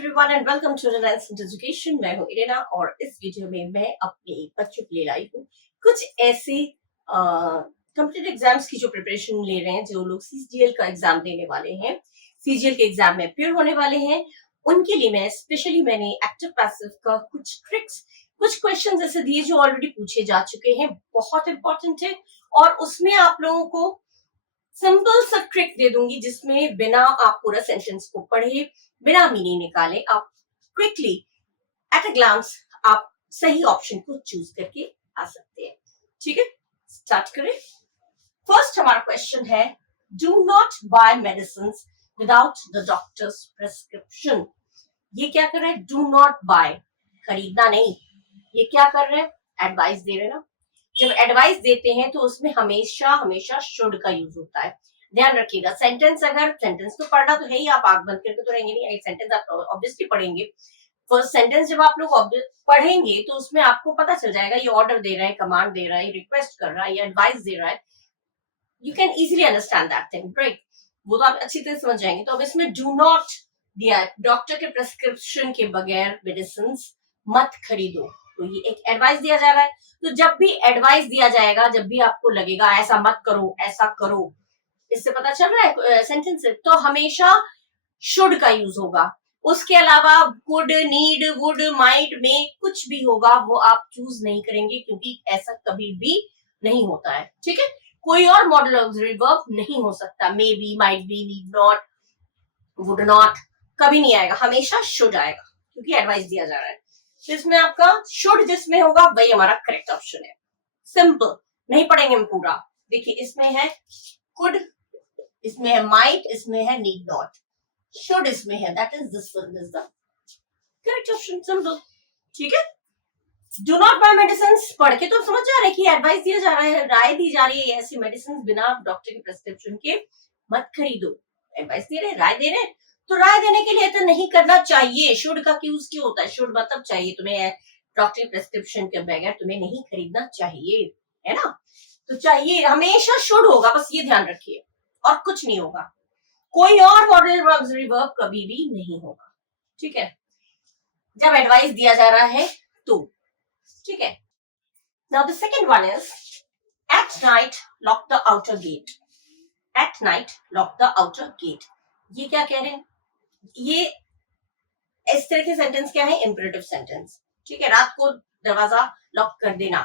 Everyone and welcome to Reliance Education. मैं हूं Irena और इस वीडियो में मैं अपने बच्चों के लिए लाई हूँ कुछ ऐसे कम्पिटिटिव एग्जाम्स की जो प्रिपरेशन ले रहे हैं, जो लोग सीजीएल का एग्जाम देने वाले हैं, सीजीएल के एग्जाम में अपियर होने वाले हैं, उनके लिए मैं स्पेशली मैंने एक्टिव पैसिव का कुछ ट्रिक्स, कुछ क्वेश्चन ऐसे दिए जो ऑलरेडी पूछे जा चुके हैं, बहुत इंपॉर्टेंट है। और उसमें आप लोगों को सिंपल सा ट्रिक दे दूंगी जिसमें बिना आप पूरा सेंटेंस को पढ़े, बिना मीनिंग निकाले, आप क्विकली एट अ ग्लांस आप सही ऑप्शन को चूज करके आ सकते हैं। ठीक है, स्टार्ट करें। फर्स्ट हमारा क्वेश्चन है, do not buy medicine without the doctor's prescription. ये क्या कर रहा है? डू नॉट बाय, खरीदना नहीं। ये क्या कर रहे हैं? एडवाइस दे रहे हैं ना। जब एडवाइस देते हैं तो उसमें हमेशा हमेशा शुड का यूज होता है, ध्यान रखिएगा। सेंटेंस, अगर सेंटेंस तो पढ़ना तो है ही, आप आंख बंद करके तो रहेंगे नहीं, सेंटेंस आप ऑब्वियसली पढ़ेंगे। फर्स्ट सेंटेंस जब आप लोग पढ़ेंगे तो उसमें आपको पता चल जाएगा ये ऑर्डर दे रहा है, कमांड दे रहा है, रिक्वेस्ट कर रहा है, ये एडवाइस दे रहा है। You can easily understand that thing, right? वो तो आप अच्छी तरह समझ जाएंगे। तो अब इसमें डू नॉट दिया है, डॉक्टर के प्रेस्क्रिप्शन के बगैर मेडिसिन मत खरीदो, तो ये एक एडवाइस दिया जा रहा है। तो जब भी एडवाइस दिया जाएगा, जब भी आपको लगेगा ऐसा मत करो, ऐसा करो, इससे पता चल रहा है सेंटेंस से, तो हमेशा शुड का यूज होगा। उसके अलावा कुड, नीड, वुड, माइट में कुछ भी होगा वो आप चूज नहीं करेंगे, क्योंकि ऐसा कभी भी नहीं होता है। ठीक है, कोई और मॉडल ऑक्सिलरी वर्ब नहीं हो सकता। May be, might B, need not, would not कभी नहीं आएगा, हमेशा शुड आएगा, क्योंकि एडवाइस दिया जा रहा है। तो इसमें आपका शुड जिसमें होगा वही हमारा करेक्ट ऑप्शन है। सिंपल, नहीं पढ़ेंगे हम पूरा। देखिए, इसमें है कुड, इसमें है माइट, इसमें है नीड नॉट, शुड इसमें है, that is this one is the correct option. Simple, ठीक है। डू नॉट बाय मेडिसिन पढ़ के तो समझ जा रहे हैं कि एडवाइस दिया जा रहा है, राय दी जा रही है, ऐसी मेडिसिन बिना डॉक्टर के प्रेस्क्रिप्शन के मत खरीदो। एडवाइस दे रहे हैं, राय दे रहे हैं, तो राय देने के लिए तो नहीं करना चाहिए। शुड का यूज क्यों होता है? शुड मतलब चाहिए, तुम्हें डॉक्टर प्रेस्क्रिप्शन के बगैर तुम्हें नहीं खरीदना चाहिए, है ना। तो चाहिए हमेशा शुड होगा, बस ये ध्यान रखिए, और कुछ नहीं होगा। कोई और मॉडल ऑक्सिलरी वर्ब कभी भी नहीं होगा, ठीक है, जब एडवाइस दिया जा रहा है तो। ठीक है, now the second one is at night lock the outer gate. At night lock the outer gate, ये क्या कह रहे हैं? ये इस तरह के सेंटेंस क्या है? Imperative sentence. ठीक है, रात को दरवाजा लॉक कर देना,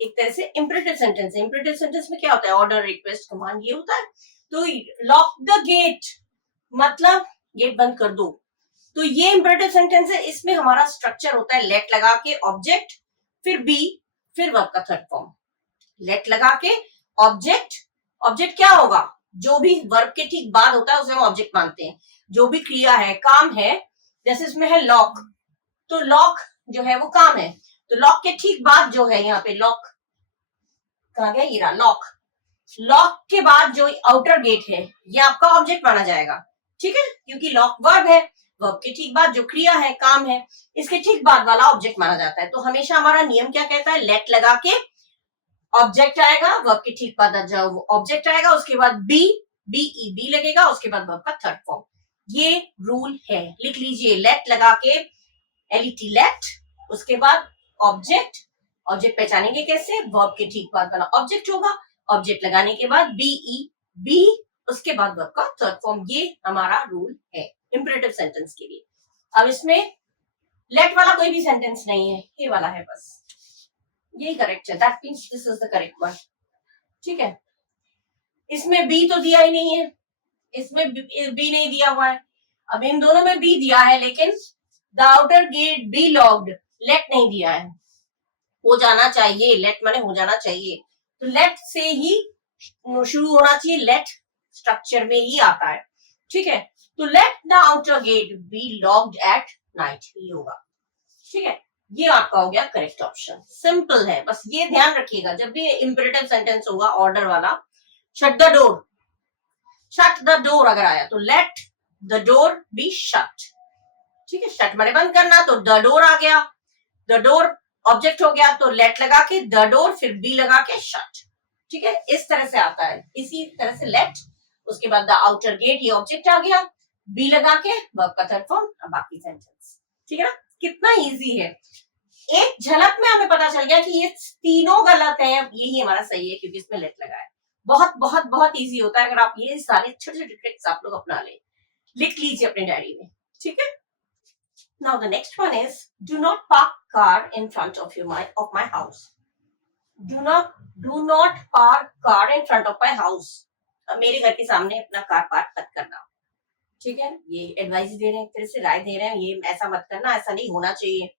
एक तरह से इंपरेटिव सेंटेंस है। इंपरेटिव सेंटेंस में क्या होता है? ऑर्डर, रिक्वेस्ट, कमांड, ये होता है। तो लॉक द गेट मतलब गेट बंद कर दो, तो ये इंपरेटिव सेंटेंस है। इसमें हमारा स्ट्रक्चर होता है लेट लगा के ऑब्जेक्ट, फिर बी, फिर वर्ब का थर्ड फॉर्म। लेट लगा के ऑब्जेक्ट, ऑब्जेक्ट क्या होगा? जो भी वर्ब के ठीक बाद होता है उसे हम ऑब्जेक्ट मानते हैं। जो भी क्रिया है, काम है, जैसे इसमें है लॉक, तो लॉक जो है वो काम है। तो लॉक के ठीक बाद जो है, यहाँ पे लॉक कहा गया, ये रहा लॉक। लॉक के बाद जो आउटर गेट है ये आपका ऑब्जेक्ट माना जाएगा, ठीक है, क्योंकि लॉक वर्ब है, वर्ब के ठीक बाद जो क्रिया है, काम है, इसके ठीक बाद वाला ऑब्जेक्ट माना जाता है। तो हमेशा हमारा नियम क्या कहता है? लेट लगा के ऑब्जेक्ट आएगा, वर्ब के ठीक बाद जो ऑब्जेक्ट आएगा, उसके बाद बी, बीई, बी लगेगा, उसके बाद वर्ब का थर्ड फॉर्म। ये रूल है, लिख लीजिए। लेट लगा के, एलईटी लेट, उसके बाद ऑब्जेक्ट, ऑब्जेक्ट पहचानेंगे कैसे? वर्ब के ठीक बाद वाला ऑब्जेक्ट होगा, ऑब्जेक्ट लगाने के बाद बीई, बी, उसके बाद वर्ब का थर्ड फॉर्म। ये हमारा रूल है इंपरेटिव सेंटेंस के लिए। अब इसमें लेट वाला कोई भी सेंटेंस नहीं है, ये वाला है, बस यही करेक्ट है, that means this is the correct one. ठीक है, इसमें बी तो दिया ही नहीं है, इसमें बी नहीं दिया हुआ है। अब इन दोनों में बी दिया है, लेकिन the outer gate be locked, let नहीं दिया है। हो जाना चाहिए, लेट माने हो जाना चाहिए, तो लेट से ही शुरू होना चाहिए, लेट स्ट्रक्चर में ही आता है। ठीक है, तो let the outer gate be locked at night, ये होगा। ठीक है, ये आपका हो गया करेक्ट ऑप्शन। सिंपल है, बस ये ध्यान रखिएगा, जब भी इंपरेटिव सेंटेंस होगा ऑर्डर वाला, shut the door, shut the door अगर आया तो let the door be shut. ठीक है, शट माने बंद करना, तो द डोर आ गया, द डोर ऑब्जेक्ट हो गया, तो लेट लगा के द डोर, फिर बी लगा के शट। ठीक है, इस तरह से आता है, इसी तरह से लेट, उसके बाद द आउटर गेट, ये ऑब्जेक्ट आ गया, बी लगा के वर्ब का थर्ड फॉर्म, बाकी सेंटेंस। ठीक है ना, कितना इजी है। एक झलक में हमें पता चल गया कि ये तीनों गलत है, यही हमारा सही है क्योंकि इसमें लेट लगा है। बहुत बहुत बहुत इजी होता है अगर आप ये सारे छोटे छोटे ट्रिक्स आप लोग अपना लें। लिख लीजिए अपने डायरी में, ठीक है। Now the next one is do not park car in front of my house. Do not park car in front of my house. मेरे घर के सामने अपना कार पार्क मत करना, ठीक है। ये एडवाइस दे रहे हैं, फिर से राय दे रहे हैं, ये ऐसा मत करना, ऐसा नहीं होना चाहिए,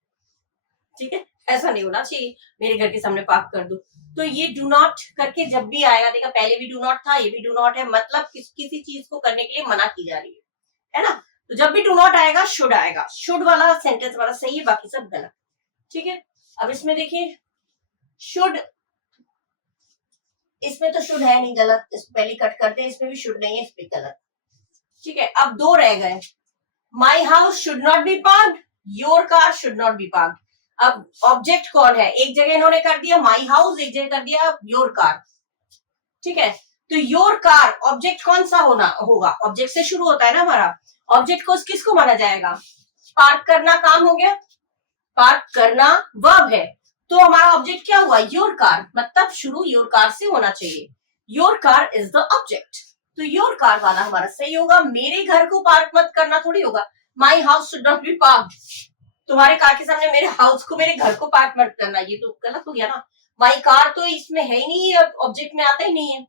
ठीक है, ऐसा नहीं होना चाहिए, मेरे घर के सामने पार्क कर दो। तो ये डू नॉट करके जब भी आएगा, देखा पहले भी डू नॉट था, ये भी डू नॉट है, मतलब किसी चीज को करने के लिए मना की जा रही है ना। तो जब भी डू नॉट आएगा शुड आएगा, शुड वाला सेंटेंस वाला सही है, बाकी सब गलत, ठीक है। अब इसमें देखिए शुड, इसमें तो शुड है नहीं, गलत, इसको पहले कट करते हैं, इसमें भी शुड नहीं है, इसमें गलत, ठीक है। अब दो रह गए, my house should not be parked, your car should not be parked. अब ऑब्जेक्ट कौन है, एक जगह इन्होंने कर दिया माई हाउस, एक जगह कर दिया योर कार, ठीक है। तो योर कार ऑब्जेक्ट कौन सा होगा, ऑब्जेक्ट से शुरू होता है ना हमारा, ऑब्जेक्ट को किसको माना जाएगा, पार्क करना काम हो गया, पार्क करना वर्ब है, तो हमारा ऑब्जेक्ट क्या हुआ, योर कार, मतलब शुरू योर कार से होना चाहिए, your car is the object, तो योर कार वाला हमारा सही होगा। मेरे घर को पार्क मत करना थोड़ी होगा, my house should not be parked, तुम्हारे कार के सामने मेरे हाउस को, मेरे घर को पार्क मत करना, ये तो गलत हो गया ना। माई कार तो इसमें है ही नहीं, ऑब्जेक्ट में आता ही नहीं है,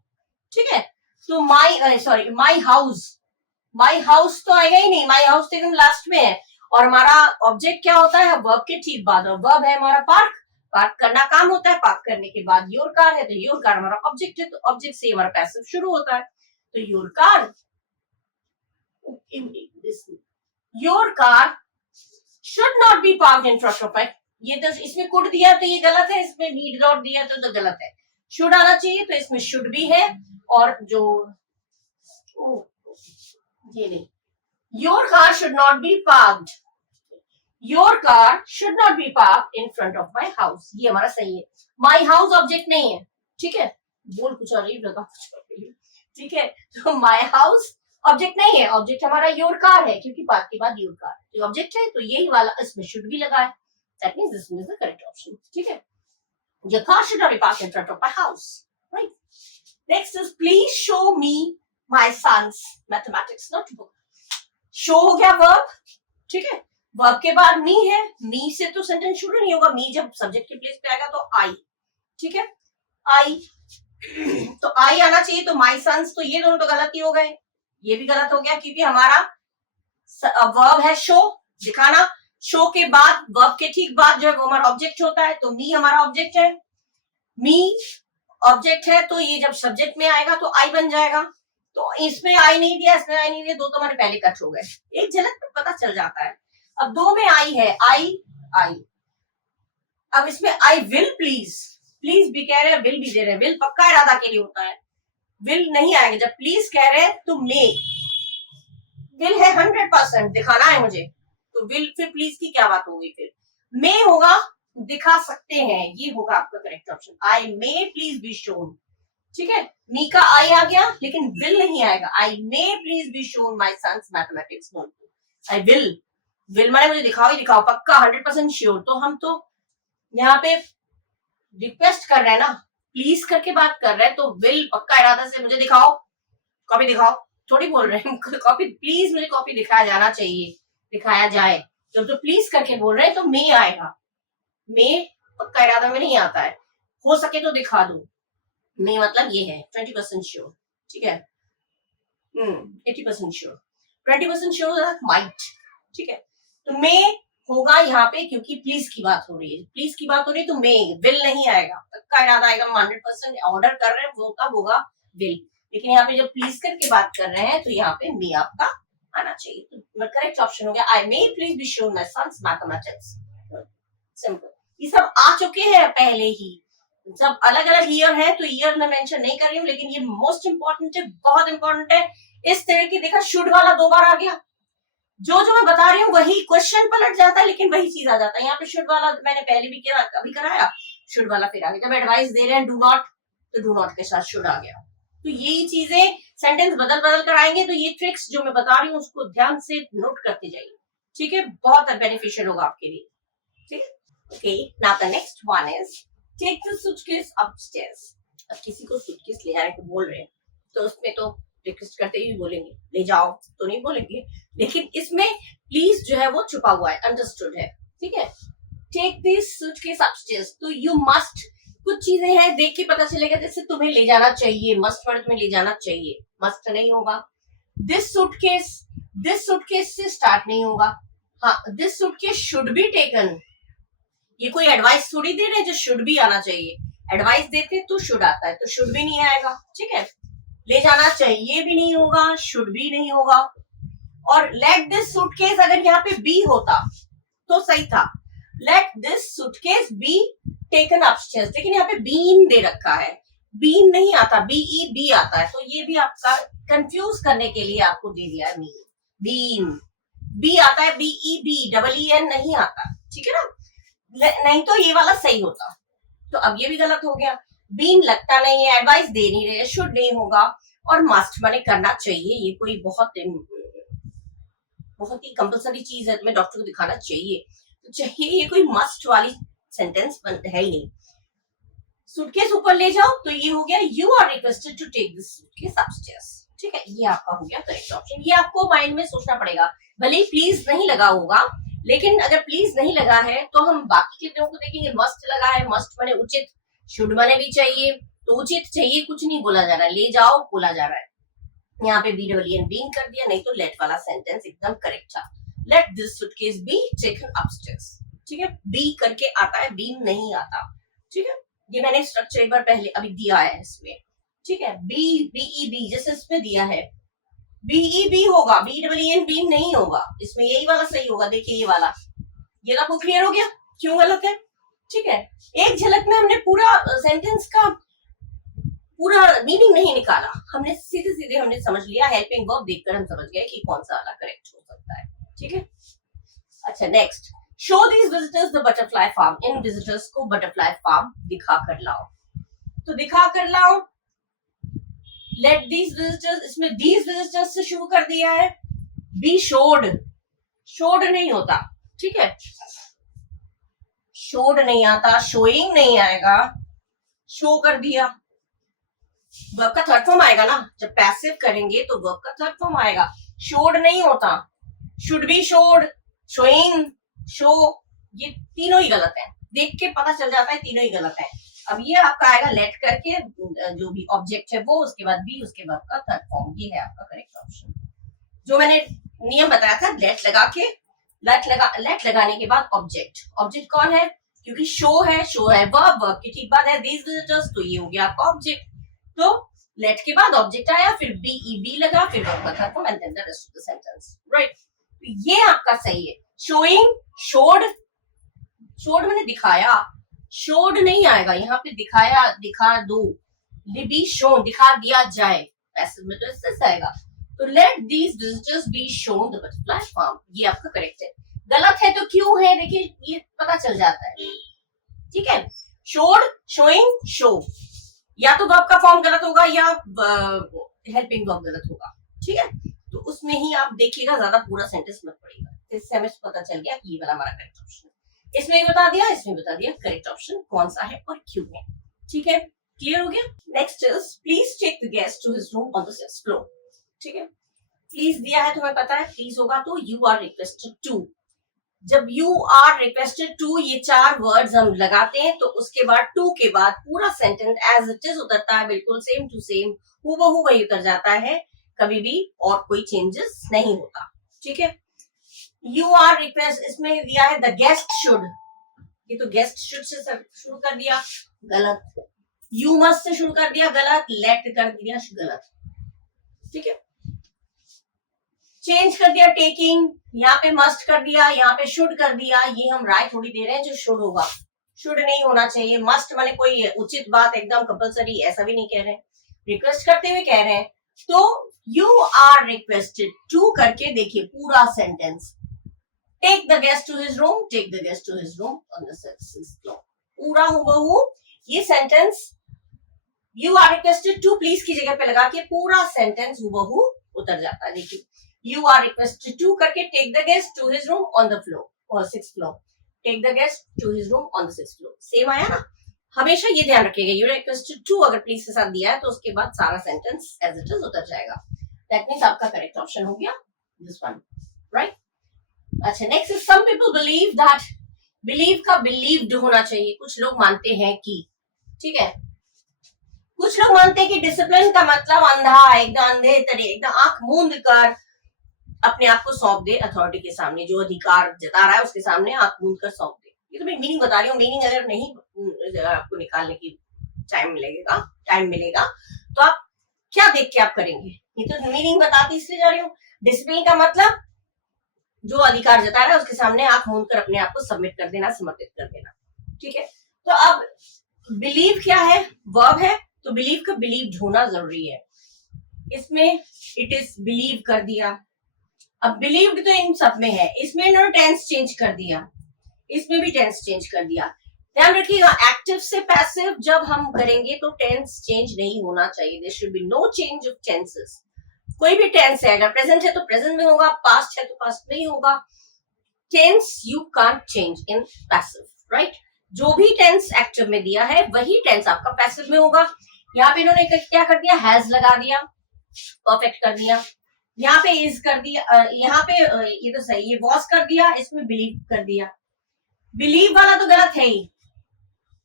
ठीक है। तो माई हाउस तो आएगा ही नहीं, माई हाउस तो एकदम लास्ट में है, और हमारा ऑब्जेक्ट क्या होता है, वर्ब के ठीक बाद, और वर्ब है हमारा पार्क, पार्क करना काम होता है, पार्क करने के बाद योर कार है, तो योर कार हमारा ऑब्जेक्ट है, तो ऑब्जेक्ट से हमारा पैसिव शुरू होता है, तो your car should not be parked in front of it, ये तो इसमें could दिया तो ये गलत है, इसमें need not दिया तो गलत है, should आना चाहिए, तो इसमें should भी है, और जो ये नहीं, your car should not be parked, your car should not be parked in front of my house, ये हमारा सही है। my house ऑब्जेक्ट नहीं है, ठीक है, बोल कुछ और ही लगा कुछ और ही, ठीक है। तो my house ऑब्जेक्ट नहीं है, ऑब्जेक्ट हमारा योर कार है, क्योंकि पार्क के बाद योर कार तो ऑब्जेक्ट है, तो यही वाला इसमें शुड भी लगा है, that means this is the correct option, ठीक है। Your car should not be parked in front of my house, right. Next is please show me my son's mathematics notebook. Show हो गया वर्ब, ठीक है, verb के बाद मी है, मी से तो सेंटेंस शुरू नहीं होगा, मी जब सब्जेक्ट के प्लेस पे आएगा तो आई, ठीक है, आई, तो आई आना चाहिए, तो माय सन्स, तो ये दोनों तो गलत ही हो गए, ये भी गलत हो गया, क्योंकि हमारा वर्ब है शो, दिखाना, शो के बाद वर्ब के ठीक बाद जो है वो हमारा ऑब्जेक्ट होता है, तो मी हमारा ऑब्जेक्ट है, मी ऑब्जेक्ट है, तो ये जब सब्जेक्ट में आएगा तो आई बन जाएगा, तो इसमें आई नहीं दिया, इसमें आई नहीं दिया, दो तो हमारे पहले कट हो गए, एक झलक में पता चल जाता है। अब दो में आई है, आई आई, अब इसमें आई विल प्लीज, प्लीज भी कह रहे हैं, विल भी दे रहे हैं, विल पक्का इरादा के लिए होता है, विल नहीं आएगा, जब प्लीज कह रहे हैं तो मे, विल है 100% दिखाना है मुझे, तो विल फिर प्लीज की क्या बात होगी, फिर मे होगा, दिखा सकते हैं, ये होगा आपका correct option, I may please be shown, ठीक है। मी का आई आ गया, लेकिन विल नहीं आएगा, I may please be shown my son's mathematics notebook, I will माने मुझे दिखाओ ही दिखाओ, पक्का 100% श्योर, तो हम तो यहाँ पे रिक्वेस्ट कर रहे हैं ना, प्लीज करके बात कर रहे हैं, तो विल पक्का इरादा से मुझे दिखाओ, कॉपी दिखाओ, थोड़ी बोल रहे हैं कॉपी, प्लीज मुझे कॉपी दिखाया जाना चाहिए, दिखाया जाए, जब तो प्लीज करके बोल रहे हैं तो मे आएगा, मे पक्का इरादा में नहीं आता है, हो सके तो दिखा दो, मे मतलब ये है 20% श्योर, ठीक है, 80% श्योर, 20% श्योर माइट, ठीक है। तो मे होगा यहाँ पे, क्योंकि प्लीज की बात हो रही है, प्लीज की बात हो रही है, तो मे, विल नहीं आएगा, पक्का इरादा आएगा, 100% ऑर्डर कर रहे हैं वो तब होगा विल, लेकिन यहाँ पे जब प्लीज करके बात कर रहे हैं तो यहाँ पे मे आपका आना चाहिए, तो करेक्ट ऑप्शन हो गया, I may please be shown my son's mathematics, simple. ये सब आ चुके हैं पहले ही, सब अलग अलग ईयर है, तो ईयर मैं मेंशन नहीं कर रही हूँ, लेकिन ये मोस्ट इंपॉर्टेंट है, बहुत इंपॉर्टेंट है। इस तरह की देखा शुड वाला 2 बार आ गया, जो मैं बता रही हूँ वही क्वेश्चन पलट जाता है, लेकिन वही चीज आ जाता है, यहाँ पे शुड वाला मैंने पहले भी अभी कराया, शुड वाला फिर आ गया, जब एडवाइस दे रहे हैं डू नॉट, तो डू नॉट के साथ शुड आ गया, तो यही चीजें सेंटेंस बदल बदल कर आएंगे, तो ये ट्रिक्स जो मैं बता रही हूँ उसको ध्यान से नोट करते जाइए, ठीक है, बहुत बेनिफिशियल होगा आपके लिए, ठीक है। Okay, now the next one is take the suitcase upstairs. अब किसी को सूटकेस ले जाने को बोल रहे हैं तो उसमें तो रिक्वेस्ट करते ही बोलेंगे ले जाओ, तो नहीं बोलेंगे, लेकिन इसमें प्लीज जो है वो छुपा हुआ है, अंडरस्टूड है, ठीक है। टेक दिस सूटकेस अपस्टेयर्स, तो यू मस्ट, कुछ चीजें हैं देख के पता चलेगा, जैसे तुम्हें ले जाना चाहिए, मस्ट वर्ड तुम्हें ले जाना चाहिए, मस्ट नहीं होगा। दिस सूटकेस से स्टार्ट नहीं होगा। हाँ, this suitcase should be taken, ये कोई एडवाइस थोड़ी दे रहे हैं जो शुड भी आना चाहिए, एडवाइस देते तो शुड आता है, तो शुड भी नहीं आएगा, ठीक है। ले जाना चाहिए भी नहीं होगा, शुड भी नहीं होगा। और लेट दिस सूटकेस, अगर यहाँ पे बी होता तो सही था, let this suitcase be taken upstairs, लेकिन यहाँ पे बीन दे रखा है, बीन नहीं आता, बीई बी आता है, तो ये भी आपका कंफ्यूज करने के लिए आपको दे दिया है बीन, बी आता है, BE B, double E N नहीं आता, ठीक है ना, नहीं तो ये वाला सही होता, तो अब ये भी गलत हो गया। बीन लगता नहीं है, एडवाइस दे नहीं रहे, शुड नहीं होगा, और मस्ट माने करना चाहिए, ये कोई बहुत ही कंपलसरी चीज है, तुम्हें डॉक्टर को दिखाना चाहिए, तो चाहिए ये कोई मस्ट वाली सेंटेंस है ही नहीं। सूटकेस ऊपर ले जाओ, तो ये हो गया you are requested to take this suitcase upstairs, ठीक है, ये आपका हो गया करेक्ट ऑप्शन। ये आपको माइंड में सोचना पड़ेगा, भले ही प्लीज नहीं लगा होगा, लेकिन अगर प्लीज नहीं लगा है तो हम बाकी के को देखेंगे, मस्ट लगा है, मस्ट माने उचित, शुड माने भी चाहिए, तो उचित चाहिए कुछ नहीं बोला जा रहा है, ले जाओ बोला जा रहा है, यहाँ पे बी डबल एन बीइंग कर दिया, नहीं तो लेट वाला सेंटेंस एकदम करेक्ट था, let this suitcase be taken upstairs, ठीक है, बी करके आता है, बी नहीं आता, ठीक है, ये मैंने स्ट्रक्चर एक बार पहले अभी दिया है इसमें, ठीक है, बी बीई बी जैसे इसमें दिया है, बीई बी होगा, बी डबल एन बी नहीं होगा, इसमें यही वाला सही होगा, देखिए ये वाला, ये आपको क्लियर हो गया क्यों गलत है, ठीक है। एक झलक में हमने पूरा सेंटेंस का पूरा मीनिंग नहीं निकाला, हमने सीधे सीधे हमने समझ लिया, हेल्पिंग वर्ब देखकर हम समझ गए कि कौन सा वाला करेक्ट हो सकता है, ठीक है। अच्छा, next, show these visitors the butterfly farm, इन विजिटर्स को बटरफ्लाई फार्म दिखा कर लाओ, तो दिखा कर लाओ, लेट दीज विजिटर्स, इसमें दीज विजिटर्स से शुरू कर दिया है, बी शोड, शोड नहीं होता, ठीक है, शोड नहीं आता, शोइंग नहीं आएगा, शो कर दिया, वर्ब का थर्ड फॉर्म आएगा ना, जब पैसिव करेंगे तो वर्ब का थर्ड फॉर्म आएगा, शोड नहीं होता, should be showed, showing, show, ये तीनों ही गलत है, देख के पता चल जाता है तीनों ही गलत है। अब ये आपका आएगा लेट करके, जो भी ऑब्जेक्ट है वो, उसके बाद बी, उसके बाद का थर्ड फॉर्म, ये है आपका करेक्ट ऑप्शन। जो मैंने नियम बताया था, लेट लगा के, लेट लगाने के बाद ऑब्जेक्ट, ऑब्जेक्ट कौन है, क्योंकि शो है वर्ब, वर्ब की ठीक बात है, दीज विजिटर्स, तो ये हो गया आपका ऑब्जेक्ट, तो लेट के बाद ऑब्जेक्ट आया, फिर बीई बी लगा, फिर वर्ब का third form, and then the rest of the sentence, right, ये आपका सही है। शोइंग, शोड, शोड मैंने दिखाया, शोड नहीं आएगा, यहाँ पे दिखाया, दिखा दो, बी शोन, दिखा दिया जाए, पैसिव में तो इससे आएगा, तो let these visitors be shown the butterfly farm, ये आपका करेक्ट है। गलत है तो क्यों है, देखिए ये पता चल जाता है, ठीक है, शोड, शोइंग, शो, या तो वर्ब का फॉर्म गलत होगा या हेल्पिंग वर्ब गलत होगा, ठीक है, तो उसमें ही आप देखिएगा, ज्यादा पूरा सेंटेंस मत पढ़िएगा, इससे हमें पता चल गया कि ये वाला हमारा करेक्ट ऑप्शन है, इसमें बता दिया, इसमें बता दिया करेक्ट ऑप्शन कौन सा है और क्यों है, ठीक है, क्लियर हो गया। Next is please take the guest to his room on the sixth floor, ठीक है, प्लीज दिया है तुम्हें पता है, प्लीज होगा तो यू आर रिक्वेस्टेड टू, जब यू आर रिक्वेस्टेड टू ये चार वर्ड्स हम लगाते हैं तो उसके बाद टू के बाद पूरा सेंटेंस एज इट इज उतरता है, बिल्कुल सेम टू सेम, हूबहू वही उतर जाता है, कभी भी और कोई चेंजेस नहीं होता, ठीक है। यू आर रिक्वेस्ट, इसमें दिया है द गेस्ट शुड, ये तो गेस्ट शुड से शुरू कर दिया, गलत, यू मस्ट से शुरू कर दिया, गलत, लेट कर दिया, गलत, ठीक है, चेंज कर दिया टेकिंग, यहाँ पे मस्ट कर दिया, यहाँ पे शुड कर दिया, ये हम राय थोड़ी दे रहे हैं जो शुड होगा, शुड नहीं होना चाहिए, मस्ट माने कोई उचित बात एकदम कंपलसरी ऐसा भी नहीं कह रहे हैं, रिक्वेस्ट करते हुए कह रहे हैं, तो यू आर रिक्वेस्टेड टू करके देखिए पूरा sentence, take the guest to his room, take the guest to his room on the sixth floor, पूरा हूबहू ये sentence, you are requested to please की जगह पे लगा के पूरा सेंटेंस हुबहू उतर जाता है। देखिए, यू आर रिक्वेस्टेड टू करके take the guest to his room on the floor, 6th floor, take the guest to his room on the 6th floor. Same आया ना? हमेशा ये ध्यान रखिएगा, यू रिक्वेस्टेड टू अगर प्लीज के साथ दिया है तो उसके बाद सारा सेंटेंस एज इट इज उतर जाएगा। दैट मींस आपका करेक्ट ऑप्शन हो गया दिस वन, राइट। अच्छा, next is some people believe that, believe का बिलीव्ड होना चाहिए। कुछ लोग मानते हैं कि, ठीक है, कुछ लोग मानते हैं कि डिसिप्लिन का मतलब अंधा, एकदम अंधे तरह, एकदम आंख मूंद कर अपने आप को सौंप दे अथॉरिटी के सामने, जो अधिकार जता रहा है उसके सामने आंख मूंद कर सौंप दे। ये तो मैं मीनिंग बता रही हूँ, मीनिंग अगर नहीं आपको निकालने की टाइम मिलेगा तो आप क्या देख के आप करेंगे? ये तो मीनिंग बताती इसलिए जा रही हूँ। डिसिप्लिन का मतलब जो अधिकार जता रहा है उसके सामने आंख मूंद कर अपने आप को सबमिट कर देना, समर्पित कर देना, ठीक है। तो अब बिलीव क्या है? वर्ब है, तो बिलीव का बिलीव्ड होना जरूरी है। इसमें इट इज बिलीव कर दिया। अब बिलीव्ड तो इन सब में है, इसमें इन्होंने टेंस चेंज कर दिया, इसमें भी टेंस चेंज कर दिया। ध्यान रखिएगा, एक्टिव से पैसिव जब हम करेंगे तो टेंस चेंज नहीं होना चाहिए। There should be no change of tenses. कोई भी टेंस है, अगर प्रेजेंट है तो प्रेजेंट में होगा, पास्ट है तो पास्ट में ही होगा। Tense you can't change in passive, right. जो भी टेंस एक्टिव में दिया है वही टेंस आपका पैसिव में होगा। यहाँ पे इन्होंने क्या कर दिया? हैज लगा दिया, परफेक्ट कर दिया। यहाँ पे इज कर दिया, यहाँ पे ये तो सही, ये वॉज कर दिया, इसमें बिलीव कर दिया। बिलीव वाला तो गलत है ही,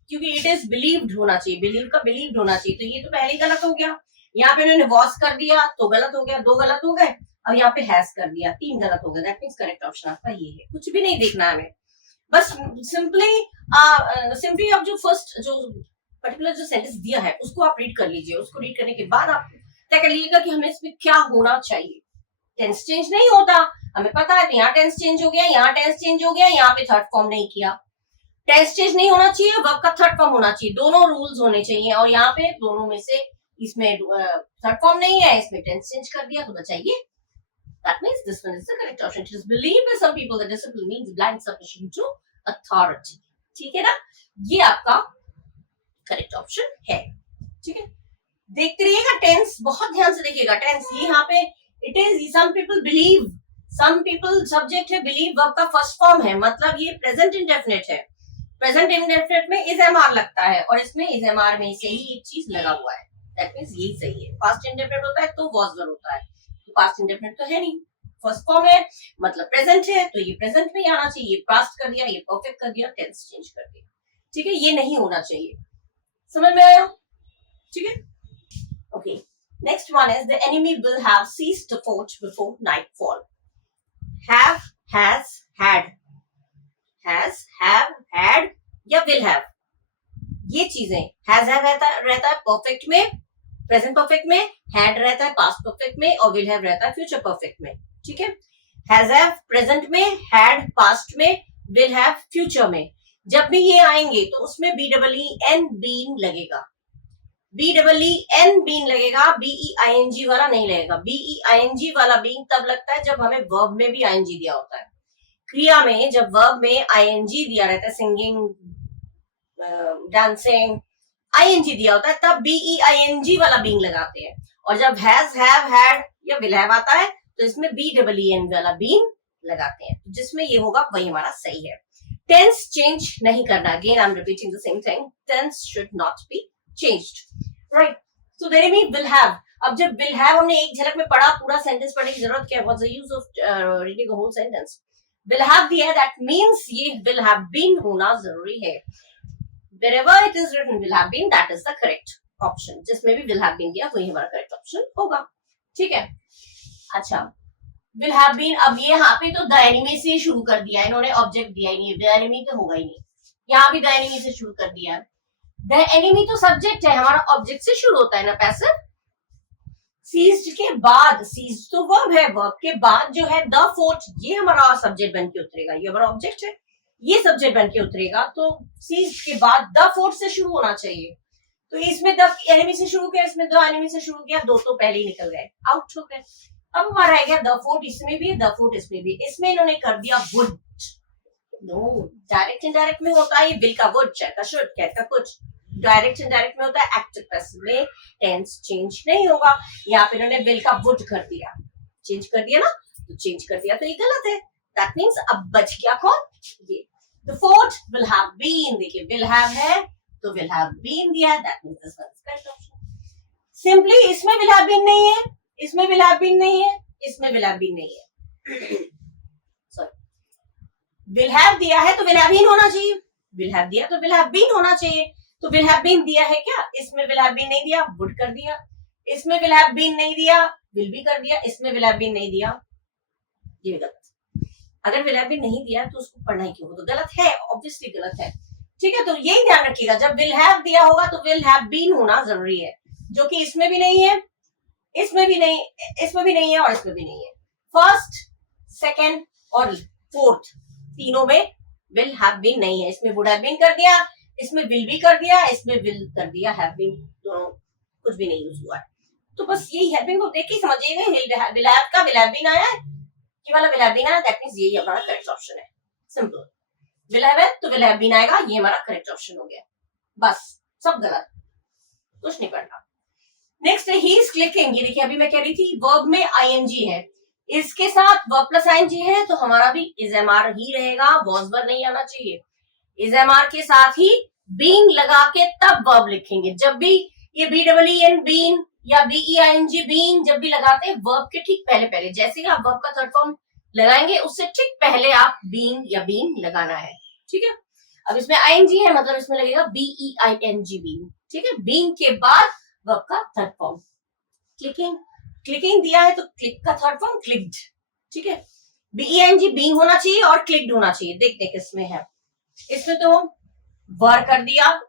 क्योंकि इट इज बिलीव्ड होना चाहिए, बिलीव का बिलीव्ड होना चाहिए, तो ये तो पहले ही गलत हो गया। यहाँ पे इन्होंने वॉज कर दिया तो गलत हो गया, 2 गलत हो गए। अब यहाँ पे हैज कर दिया, 3 गलत हो गए। दैट मींस करेक्ट ऑप्शन आपका ये है। कुछ भी नहीं देखना है हमें, बस सिंपली आप जो फर्स्ट जो पर्टिकुलर जो सेंटेंस दिया है उसको आप रीड कर लीजिए। उसको रीड करने के बाद आप तय कर लीजिएगा कि हमें इसमें क्या होना चाहिए। टेंस चेंज नहीं होता, हमें पता है, यहाँ टेंस चेंज हो गया, यहाँ टेंस चेंज हो गया, यहाँ पे थर्ड फॉर्म नहीं किया। टेंस चेंज नहीं होना चाहिए, वर्ब का थर्ड फॉर्म होना चाहिए, दोनों रूल्स होने चाहिए। और यहाँ पे दोनों में से इसमें थर्ड फॉर्म नहीं है, इसमें टेंस चेंज कर दिया, तो बचाइए। That means this one is the correct option. It is believed by some people that discipline means blind submission to authority. ठीक है ना? ये आपका करेक्ट ऑप्शन है, ठीक है। देखते रहिएगा, टेंस बहुत ध्यान से देखिएगा। टेंस ये यहाँ पे it is, some people believe, some people subject है, बिलीव वर्ब का फर्स्ट फॉर्म है, मतलब ये प्रेजेंट इंडेफिनिट है। प्रेजेंट इंडेफिनिट में इज एम आर लगता है और इसमें इज एम आर में से ही एक चीज लगा हुआ है। दैट मींस यही सही है। पास्ट इंडेफिनिट होता है तो वॉज वर्ब होता है, तो पास्ट इंडेफिनिट तो है नहीं, फर्स्ट फॉर्म है, मतलब प्रेजेंट है, तो ये प्रेजेंट में ही आना चाहिए। ये पास्ट कर दिया, ये परफेक्ट कर दिया, टेंस चेंज कर दिया, ठीक है। ये नहीं होना चाहिए, समझ में आया? ठीक है, okay. Next one is the enemy will have seized the fort before nightfall. Have, has, had, has, have, had या विल हैव, ये चीजें हैज हैव रहता है परफेक्ट में, प्रेजेंट परफेक्ट में, हैड रहता है पास्ट परफेक्ट में, और विल हैव रहता है फ्यूचर परफेक्ट में, ठीक है। हैज हैव प्रेजेंट में, हैड पास्ट में, विल हैव फ्यूचर में। जब भी ये आएंगे तो उसमें BEEN बीइंग लगेगा, BEEN बीइंग लगेगा, BEING वाला नहीं लगेगा। BEING वाला बीइंग तब लगता है जब हमें वर्ब में भी ING दिया होता है। क्रिया में जब वर्ब में ING दिया रहता है, सिंगिंग, डांसिंग, ING दिया होता है, तब BEING वाला बीइंग लगाते हैं। और जब हैज, हैव, हैड या विल हैव आता है तो इसमें BEEN वाला बीइंग लगाते हैं, जिसमें ये होगा वही हमारा सही है। टेंस चेंज नहीं करना, again I am repeating the same thing, tense should not be changed, right. So there me will have. अब जब विल हैव हमने एक झलक में पढ़ा, पूरा सेंटेंस पढ़ने की जरूरत क्या है? What's the use of reading the whole sentence? Will have दिया है, दैट मींस ये विल हैव बीन होना जरूरी है। wherever it is written will have been, that is the correct option. जिसमें भी will have been दिया वही हमारा correct option होगा, ठीक है। अच्छा, will have been, अब ये यहाँ पे तो the enemy से शुरू कर दिया इन्होंने, ऑब्जेक्ट दिया ही नहीं, the enemy तो होगा ही नहीं, यहाँ भी the enemy से शुरू कर दिया। the enemy तो सब्जेक्ट है, हमारा ऑब्जेक्ट से शुरू होता है ना पैसिव। सीज्ड के बाद, सीज्ड तो वर्ब है, वर्ब के बाद जो है the fort, ये हमारा सब्जेक्ट बन के उतरेगा, ये हमारा ऑब्जेक्ट है, ये सब्जेक्ट बन के उतरेगा, तो सीज्ड के बाद द फोर्ट से शुरू होना चाहिए। तो इसमें द एनिमी से शुरू किया, इसमें द एनिमी से शुरू किया, 2 तो पहले ही निकल गए, आउट हो गए। अब हमारा आ गया द फोर्ट, इसमें भी द फोर्ट, इसमें भी, इसमें इन्होंने कर दिया वुड। नो, डायरेक्ट इनडायरेक्ट में होता है, विल का वुड, कैट का शुड, कैट का कुछ, डायरेक्ट इनडायरेक्ट में होता है, एक्टिव पैसिव में टेंस चेंज नहीं होगा। यहाँ पे इन्होंने विल का वुड कर दिया, चेंज कर दिया ना, तो चेंज कर दिया तो ये गलत है। दैट मीन्स अब बच गया कौन, ये। तो फोर्थ विल हैव बीन, देखिए विल हैव है तो विल हैव बीन दिया, that means this one is correct option. Simply इसमें विल हैव बीन नहीं है, इसमें विल हैव बीन नहीं है, इसमें विल हैव बीन नहीं है। सॉरी, विल हैव दिया है तो विल हैव बीन होना चाहिए, विल हैव दिया तो विल हैव बीन होना चाहिए। तो विल हैव बीन दिया है क्या, इसमें विल हैव बीन नहीं दिया, वुड कर दिया। इसमें विल हैव बीन नहीं दिया, विल भी कर दिया। इसमें विल हैव बीन नहीं दिया, ये गलत। अगर विल हैव बीन नहीं दिया तो उसको पढ़ना ही क्यों, तो गलत है, ऑब्वियसली गलत है। ठीक है, तो यही ध्यान रखिएगा, जब विल हैव दिया होगा तो विल हैव बीन होना जरूरी है, जो कि इसमें भी नहीं है, इसमें भी नहीं, इसमें भी नहीं है और इसमें भी नहीं है। फर्स्ट, सेकेंड और फोर्थ तीनों में विल हैव बीन नहीं है। इसमें वुड हैव बीन कर दिया, इसमें विल भी कर दिया, इसमें विल कर दिया, हैव बीन दोनों कुछ भी नहीं यूज हुआ है। तो बस यही हैविंग को देख के समझिएगा, विल हैव का विल हैव बीन आया है, ये वाला विल हैव बीन आया, दैट मींस यही हमारा करेक्ट ऑप्शन है। सिंपल, विल हैव है तो विल हैव बीन आएगा, ये हमारा करेक्ट ऑप्शन हो गया। बस सब गलत, कुछ नहीं पढ़ना। नेक्स्ट है ही इज क्लिकिंग, ये देखिए अभी मैं कह रही थी वर्ब में आईएनजी है, इसके साथ वर्ब प्लस आईएनजी है तो हमारा भी इज एमआर ही रहेगा, वॉज वर नहीं आना चाहिए। इज एमआर के साथ ही बीइंग लगा के तब वर्ब लिखेंगे, जब भी ये BEEN बीन या BEING बीइंग जब भी लगाते हैं वर्ब के ठीक पहले पहले, जैसे ही आप वर्ब का थर्ड फॉर्म लगाएंगे उससे ठीक पहले आप बीइंग या बीन लगाना है। ठीक है, अब इसमें आईएनजी है मतलब इसमें लगेगा BEING बीइंग। ठीक है, बीइंग के बाद वर्ब का थर्ड फॉर्म। क्लिकिंग, क्लिकिंग दिया है तो क्लिक का थर्ड फॉर्म क्लिक्ड। ठीक है, BEING बीइंग होना चाहिए और क्लिक्ड होना चाहिए। देखते किसमें है, इसमें तो वर कर दिया,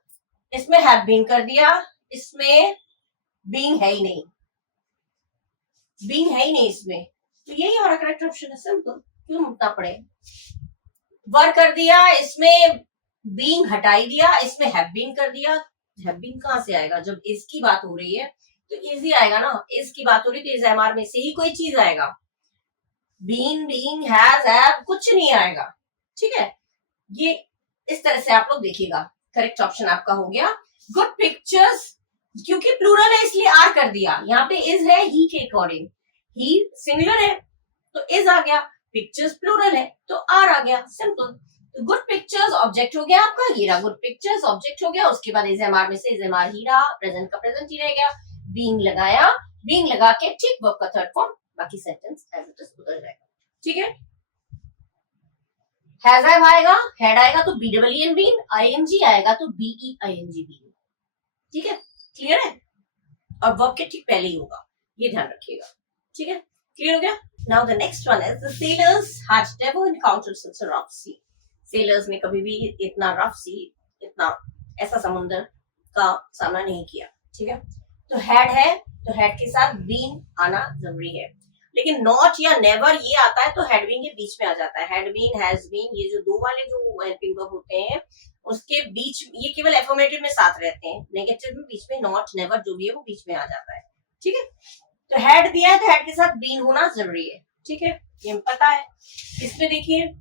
इसमें हैव बीन कर दिया, इसमें बीइंग है ही नहीं, बीइंग है ही नहीं इसमें, तो यही हमारा करेक्ट ऑप्शन है। सिंपल, क्यों मुकना पड़े। वर कर दिया, इसमें बीइंग हटाई दिया, इसमें हैव बीन कर दिया। हैव बीन कहां से आएगा, जब इसकी बात हो रही है तो इजी आएगा ना, इसकी बात हो रही तो इस एमआर में से ही कोई चीज आएगा। बीन, बीइंग, हैज, हैव कुछ नहीं आएगा। ठीक है, ये इस तरह से आप लोग देखिएगा, करेक्ट ऑप्शन आपका हो गया गुड पिक्चर्स। क्योंकि प्लूरल है इसलिए आर कर दिया, यहाँ पे इज है ही के अकॉर्डिंग, ही सिंगुलर है तो इज आ गया, पिक्चर्स प्लूरल है तो आर आ गया। सिंपल, तो गुड पिक्चर्स ऑब्जेक्ट हो गया आपका, ये रहा गुड पिक्चर्स ऑब्जेक्ट हो गया। उसके बाद इज एमआर में से इज एमआर ही रहा, प्रेजेंट का प्रेजेंट ही रह गया, बीइंग लगाया, बीइंग लगा के ठीक वर्ब का थर्ड फॉर्म, बाकी सेंटेंस एज इट इज उधर जाएगा। ठीक है, हैज हैव आएगा, हैड आएगा तो BEEN बीन, आईएनजी आएगा तो BEING बीन। ठीक है, क्लियर है, और वर्ब के ठीक पहले ही होगा, ये ध्यान रखिएगा। ठीक है, क्लियर हो गया। Now the next one is the sailors had never encountered such a rough sea. Sailors ने कभी भी इतना रफ सी, इतना ऐसा समुद्र का सामना नहीं किया। ठीक है, तो हैड है तो हैड के साथ बीन आना जरूरी है, लेकिन नॉट या नेवर ये आता है तो हैड बीन के बीच में आ जाता है। हैड बीन, हैज बीन, ये जो दो वाले जो हेल्पिंग वर्ब होते हैं उसके बीच ये केवल एफर्मेटिव में साथ रहते हैं, नेगेटिव में बीच में नॉट, नेवर जो भी है वो बीच में आ जाता है। ठीक है, तो हैड दिया है तो हैड के साथ बीन होना जरूरी है। ठीक है, ये पता है। इसमें देखिए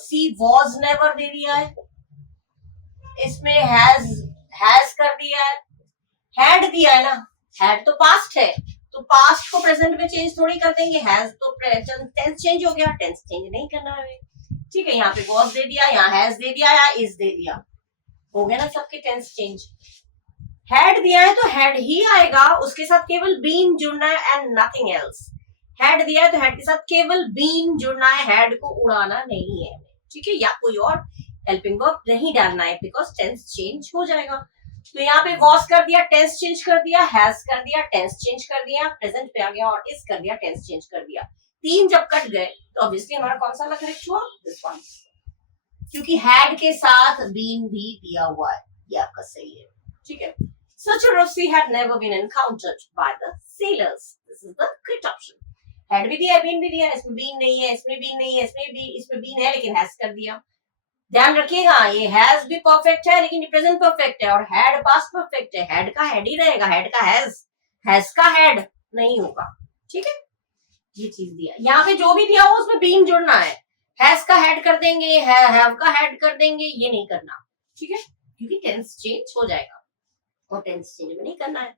सी वॉज नेवर दे दिया है, इसमें हैज कर दिया है, हैड दिया है ना, हैड तो पास्ट है तो पास्ट को प्रेजेंट में चेंज थोड़ी कर देंगे, हैज तो टेंस चेंज हो गया, टेंस चेंज नहीं करना है। ठीक है, यहाँ पे वॉज दे दिया, यहाँ हैज दे दिया या इज दे दिया, हो गया ना सबके टेंस चेंज। हैड दिया है तो हैड ही आएगा, उसके साथ केवल बीन जुड़ना है एंड नथिंग एल्स। हैड दिया है तो हैड के साथ केवल बीन जुड़ना है, हैड को उड़ाना नहीं है। ठीक है, या कोई और हेल्पिंग वर्ब नहीं डालना है बिकॉज टेंस चेंज हो जाएगा। तो यहाँ पे वॉज कर दिया, टेंस चेंज कर दिया, हैज कर दिया, टेंस चेंज कर दिया, प्रेजेंट पे आ गया, और इज कर दिया, टेंस चेंज कर दिया। तीन जब कट गए तो ऑब्वियसली हमारा कौन सा करेक्ट हुआ, दिस वन, क्योंकि हैड के साथ बीन भी दिया हुआ है, ये आपका सही है। ठीक है, such a rough sea had never been encountered by the sailors. This is the correct option. Had भी दिया है, बीन भी दिया है, इसमें बीन नहीं है, इसमें बीन नहीं है, इसमें बीन है लेकिन हैज कर दिया। ध्यान रखिएगा, ये हैज भी परफेक्ट है लेकिन प्रेजेंट परफेक्ट है, और हैड पास्ट परफेक्ट है। हैड का हैड ही रहेगा, हैड का हैज का हैड नहीं होगा। ठीक है, ये चीज दिया, यहाँ पे जो भी दिया हो उसमें बीन जुड़ना है, हैज का हैड कर देंगे, हैव का हैड कर देंगे, ये नहीं करना। ठीक है, क्योंकि टेंस चेंज हो जाएगा। और टेंस चेंज में नहीं करना है।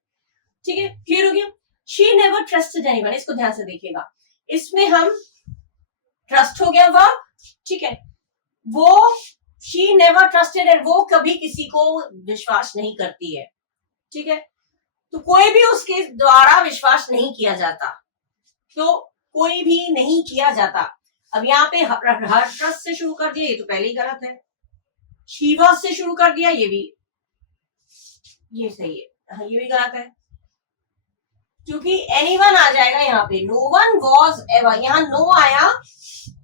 ठीक है, क्लियर हो गया। शी नेवर ट्रस्टेड एनीवन, इसको ध्यान से देखिएगा, इसमें हम ट्रस्ट हो गया वर्ब, ठीक है, वो शी नेवर ट्रस्टेड है, वो कभी किसी को विश्वास नहीं करती है, ठीक है, तो कोई भी उसके द्वारा विश्वास नहीं किया जाता, तो कोई भी नहीं किया जाता। अब यहाँ पे हर ट्रस्ट से शुरू कर दिया, ये तो पहले ही गलत है। शीवा से शुरू कर दिया, ये भी, ये सही है, हाँ ये भी गलत है, क्योंकि एनीवन आ जाएगा यहाँ पे, नो वन वॉज एवर, यहाँ नो आया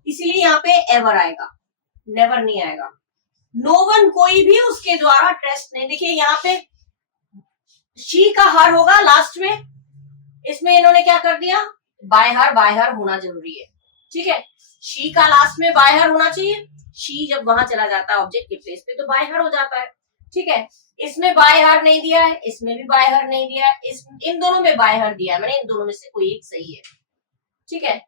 इसीलिए यहाँ पे एवर आएगा, नेवर नहीं आएगा। नो वन, कोई भी उसके द्वारा ट्रस्ट नहीं, देखिए यहाँ पे शी का हर होगा लास्ट में, इसमें इन्होंने क्या कर दिया, बाय हर होना जरूरी है, ठीक है, शी का लास्ट में बाय हर होना चाहिए, शी जब वहां चला जाता है ऑब्जेक्ट के प्लेस पे तो बाय हर हो जाता है, ठीक है, इसमें बाय हर नहीं दिया है, इसमें भी बाय हर नहीं दिया है, इन दोनों में बाय हर दिया है, मैंने इन दोनों में से कोई एक सही है, ठीक है।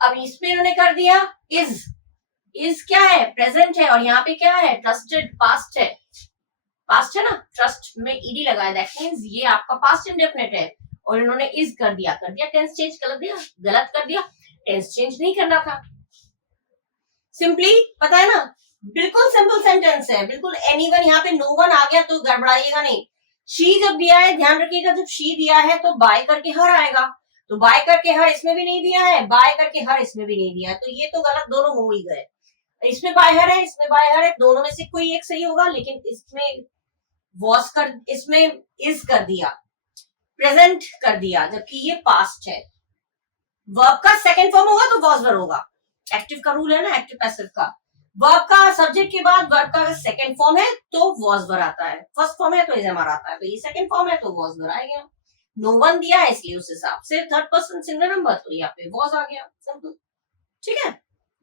अब इसमें इन्होंने कर दिया इज क्या है, प्रेजेंट है, और यहाँ पे क्या है, ट्रस्टेड पास्ट है, पास्ट है ना, ट्रस्ट में ईडी लगाया, दैट मींस ये आपका पास्ट इंडेफिनिट है, और इन्होंने इज कर दिया, टेंस चेंज गलत कर दिया, टेंस चेंज नहीं करना था, सिंपली, पता है ना, बिल्कुल सिंपल सेंटेंस है, बिल्कुल एनीवन, यहाँ पे नो वन आ गया तो गड़बड़ाइएगा नहीं, शी जब दिया है ध्यान रखिएगा, जब शी दिया है तो बाय करके हर आएगा, तो बाय करके हर इसमें भी नहीं दिया है, बाय करके हर इसमें भी नहीं दिया है, तो ये तो गलत दोनों हो ही गए, इसमें बाय हर है, इसमें बाय हर है, दोनों में से कोई एक सही होगा, लेकिन इसमें वॉज कर, इसमें इज कर दिया, प्रेजेंट कर दिया, जबकि ये पास्ट है, वर्ब का सेकंड फॉर्म होगा तो वॉज वर्ब होगा, एक्टिव का रूल है ना, एक्टिव पैसिव का, वर्ब का सब्जेक्ट के बाद वर्ब का सेकंड फॉर्म है तो वॉज वर्ब आता है, फर्स्ट फॉर्म है तो इज एमआर आता है, तो ये सेकंड फॉर्म है तो वॉज वर्ब आएगा, नो वन दिया है इसलिए उस हिसाब से थर्ड पर्सन सिंगुलर नंबर, तो यहाँ पे वॉज आ गया, सिंपल, ठीक है,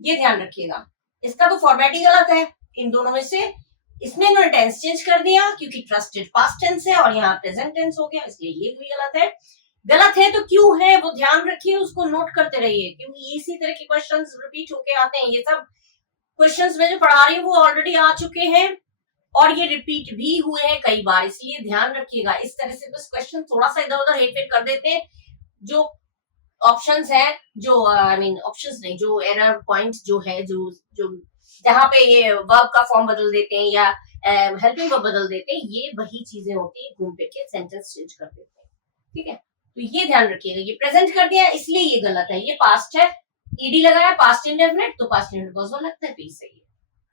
ये ध्यान रखिएगा, इसका तो फॉर्मेटिंग गलत है इन दोनों में से, इसमें इन्होंने टेंस चेंज कर दिया क्योंकि ट्रस्टेड पास्ट टेंस है और यहाँ प्रेजेंट टेंस हो गया, इसलिए ये भी गलत है तो क्यों है वो ध्यान रखिए, उसको नोट करते रहिए, क्योंकि इसी तरह के क्वेश्चंस रिपीट होके आते हैं, ये सब क्वेश्चंस में जो पढ़ा रही हूँ वो ऑलरेडी आ चुके हैं और ये रिपीट भी हुए हैं कई बार, इसलिए ध्यान रखिएगा, इस तरह से बस क्वेश्चन थोड़ा सा इधर उधर हेरफेर कर देते हैं, जो ऑप्शंस है, जो आई मीन ऑप्शंस नहीं, जो एरर पॉइंट जो है, जो जो जहाँ पे ये वर्ब का फॉर्म बदल देते हैं या हेल्पिंग वर्ब बदल देते हैं, ये वही चीजें होती है, घूम फिर के सेंटेंस चेंज कर देते हैं, ठीक है, तो ये ध्यान रखिएगा, ये प्रेजेंट कर दिया इसलिए ये गलत है, ये पास्ट है, ईडी लगाया पास्ट इंडेफिनिट, तो पास्ट इंडेफिनिट वॉज लगता है, तो सही है,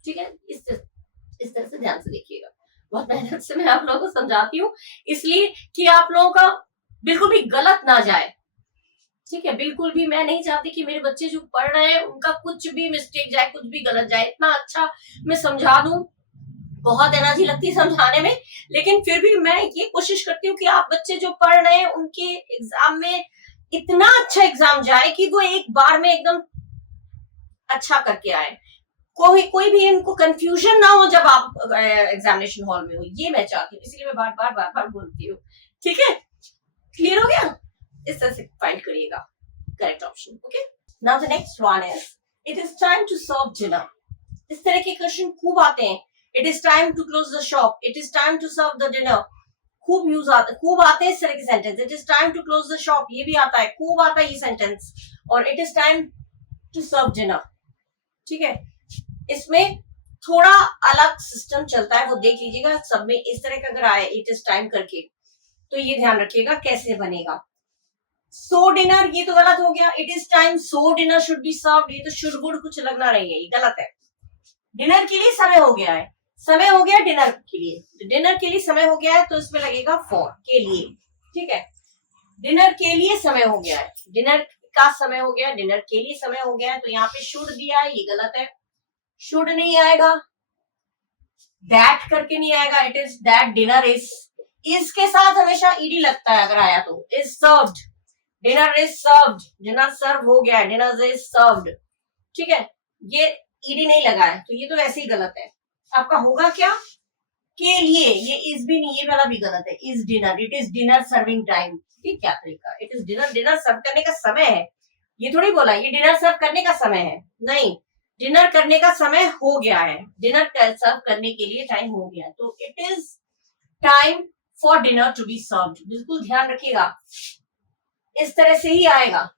ठीक है, इस तरह से ध्यान से देखिएगा, बहुत मेहनत से मैं आप लोगों को समझाती हूँ, इसलिए कि आप लोगों का बिल्कुल भी गलत ना जाए, ठीक है, बिल्कुल भी मैं नहीं चाहती कि मेरे बच्चे जो पढ़ रहे हैं उनका कुछ भी मिस्टेक जाए, कुछ भी गलत जाए, इतना अच्छा मैं समझा दूं, बहुत एनर्जी लगती है समझाने में, लेकिन फिर भी मैं ये कोशिश करती हूँ कि आप बच्चे जो पढ़ रहे हैं उनके एग्जाम में इतना अच्छा एग्जाम जाए कि वो एक बार में एकदम अच्छा करके आए, कोई भी इनको कंफ्यूजन ना हो जब आप एग्जामिनेशन हॉल में हो, ये मैं चाहती हूँ, इसलिए मैं बार बार बोलती हूँ, ठीक है, क्लियर हो गया, इस तरह से फाइंड करिएगा correct option, okay. Now the next one is it is time to serve dinner, इस तरह के क्वेश्चन खूब आते हैं, it is time to close the shop, it is time to serve the dinner, खूब आते हैं इस तरह के sentence, it is time to close the shop, ये भी आता है, खूब आता है ये सेंटेंस, और it is time to serve dinner, ठीक है, इसमें थोड़ा अलग सिस्टम चलता है, वो देख लीजिएगा, सब में इस तरह का अगर आए इट इज टाइम करके, तो ये ध्यान रखिएगा कैसे बनेगा, सो डिनर ये तो गलत हो गया, it is time so dinner should be served, ये तो शुड वुड कुछ लगना नहीं है, ये गलत है, डिनर के लिए समय हो गया है, समय हो गया डिनर के लिए, तो डिनर के लिए समय हो गया है तो इसमें लगेगा फॉर के लिए, ठीक है, डिनर के लिए समय हो गया है, डिनर का समय हो गया, डिनर के लिए समय हो गया है, तो यहाँ पे शुड दिया है, ये गलत है, शुड नहीं आएगा, दैट करके नहीं आएगा, it is that dinner is के साथ हमेशा ईडी लगता है, अगर आया तो is served, dinner is served, dinner serve हो गया, डिनर इज सर्व्ड, ठीक है, ये ईडी नहीं लगा है, तो ये तो वैसे ही गलत है, आपका होगा क्या, के लिए, ये इज भी नहीं, ये वाला भी गलत है, is dinner, it is dinner serving time, ये क्या तरीका, इट इज डिनर, डिनर सर्व करने का समय है, ये थोड़ी बोला ये डिनर सर्व करने का समय है, नहीं, डिनर करने का समय हो गया है, डिनर सर्व करने के लिए टाइम हो गया, तो it is time for dinner to be served. बिल्कुल ध्यान रखिएगा, इस तरह से ही आएगा।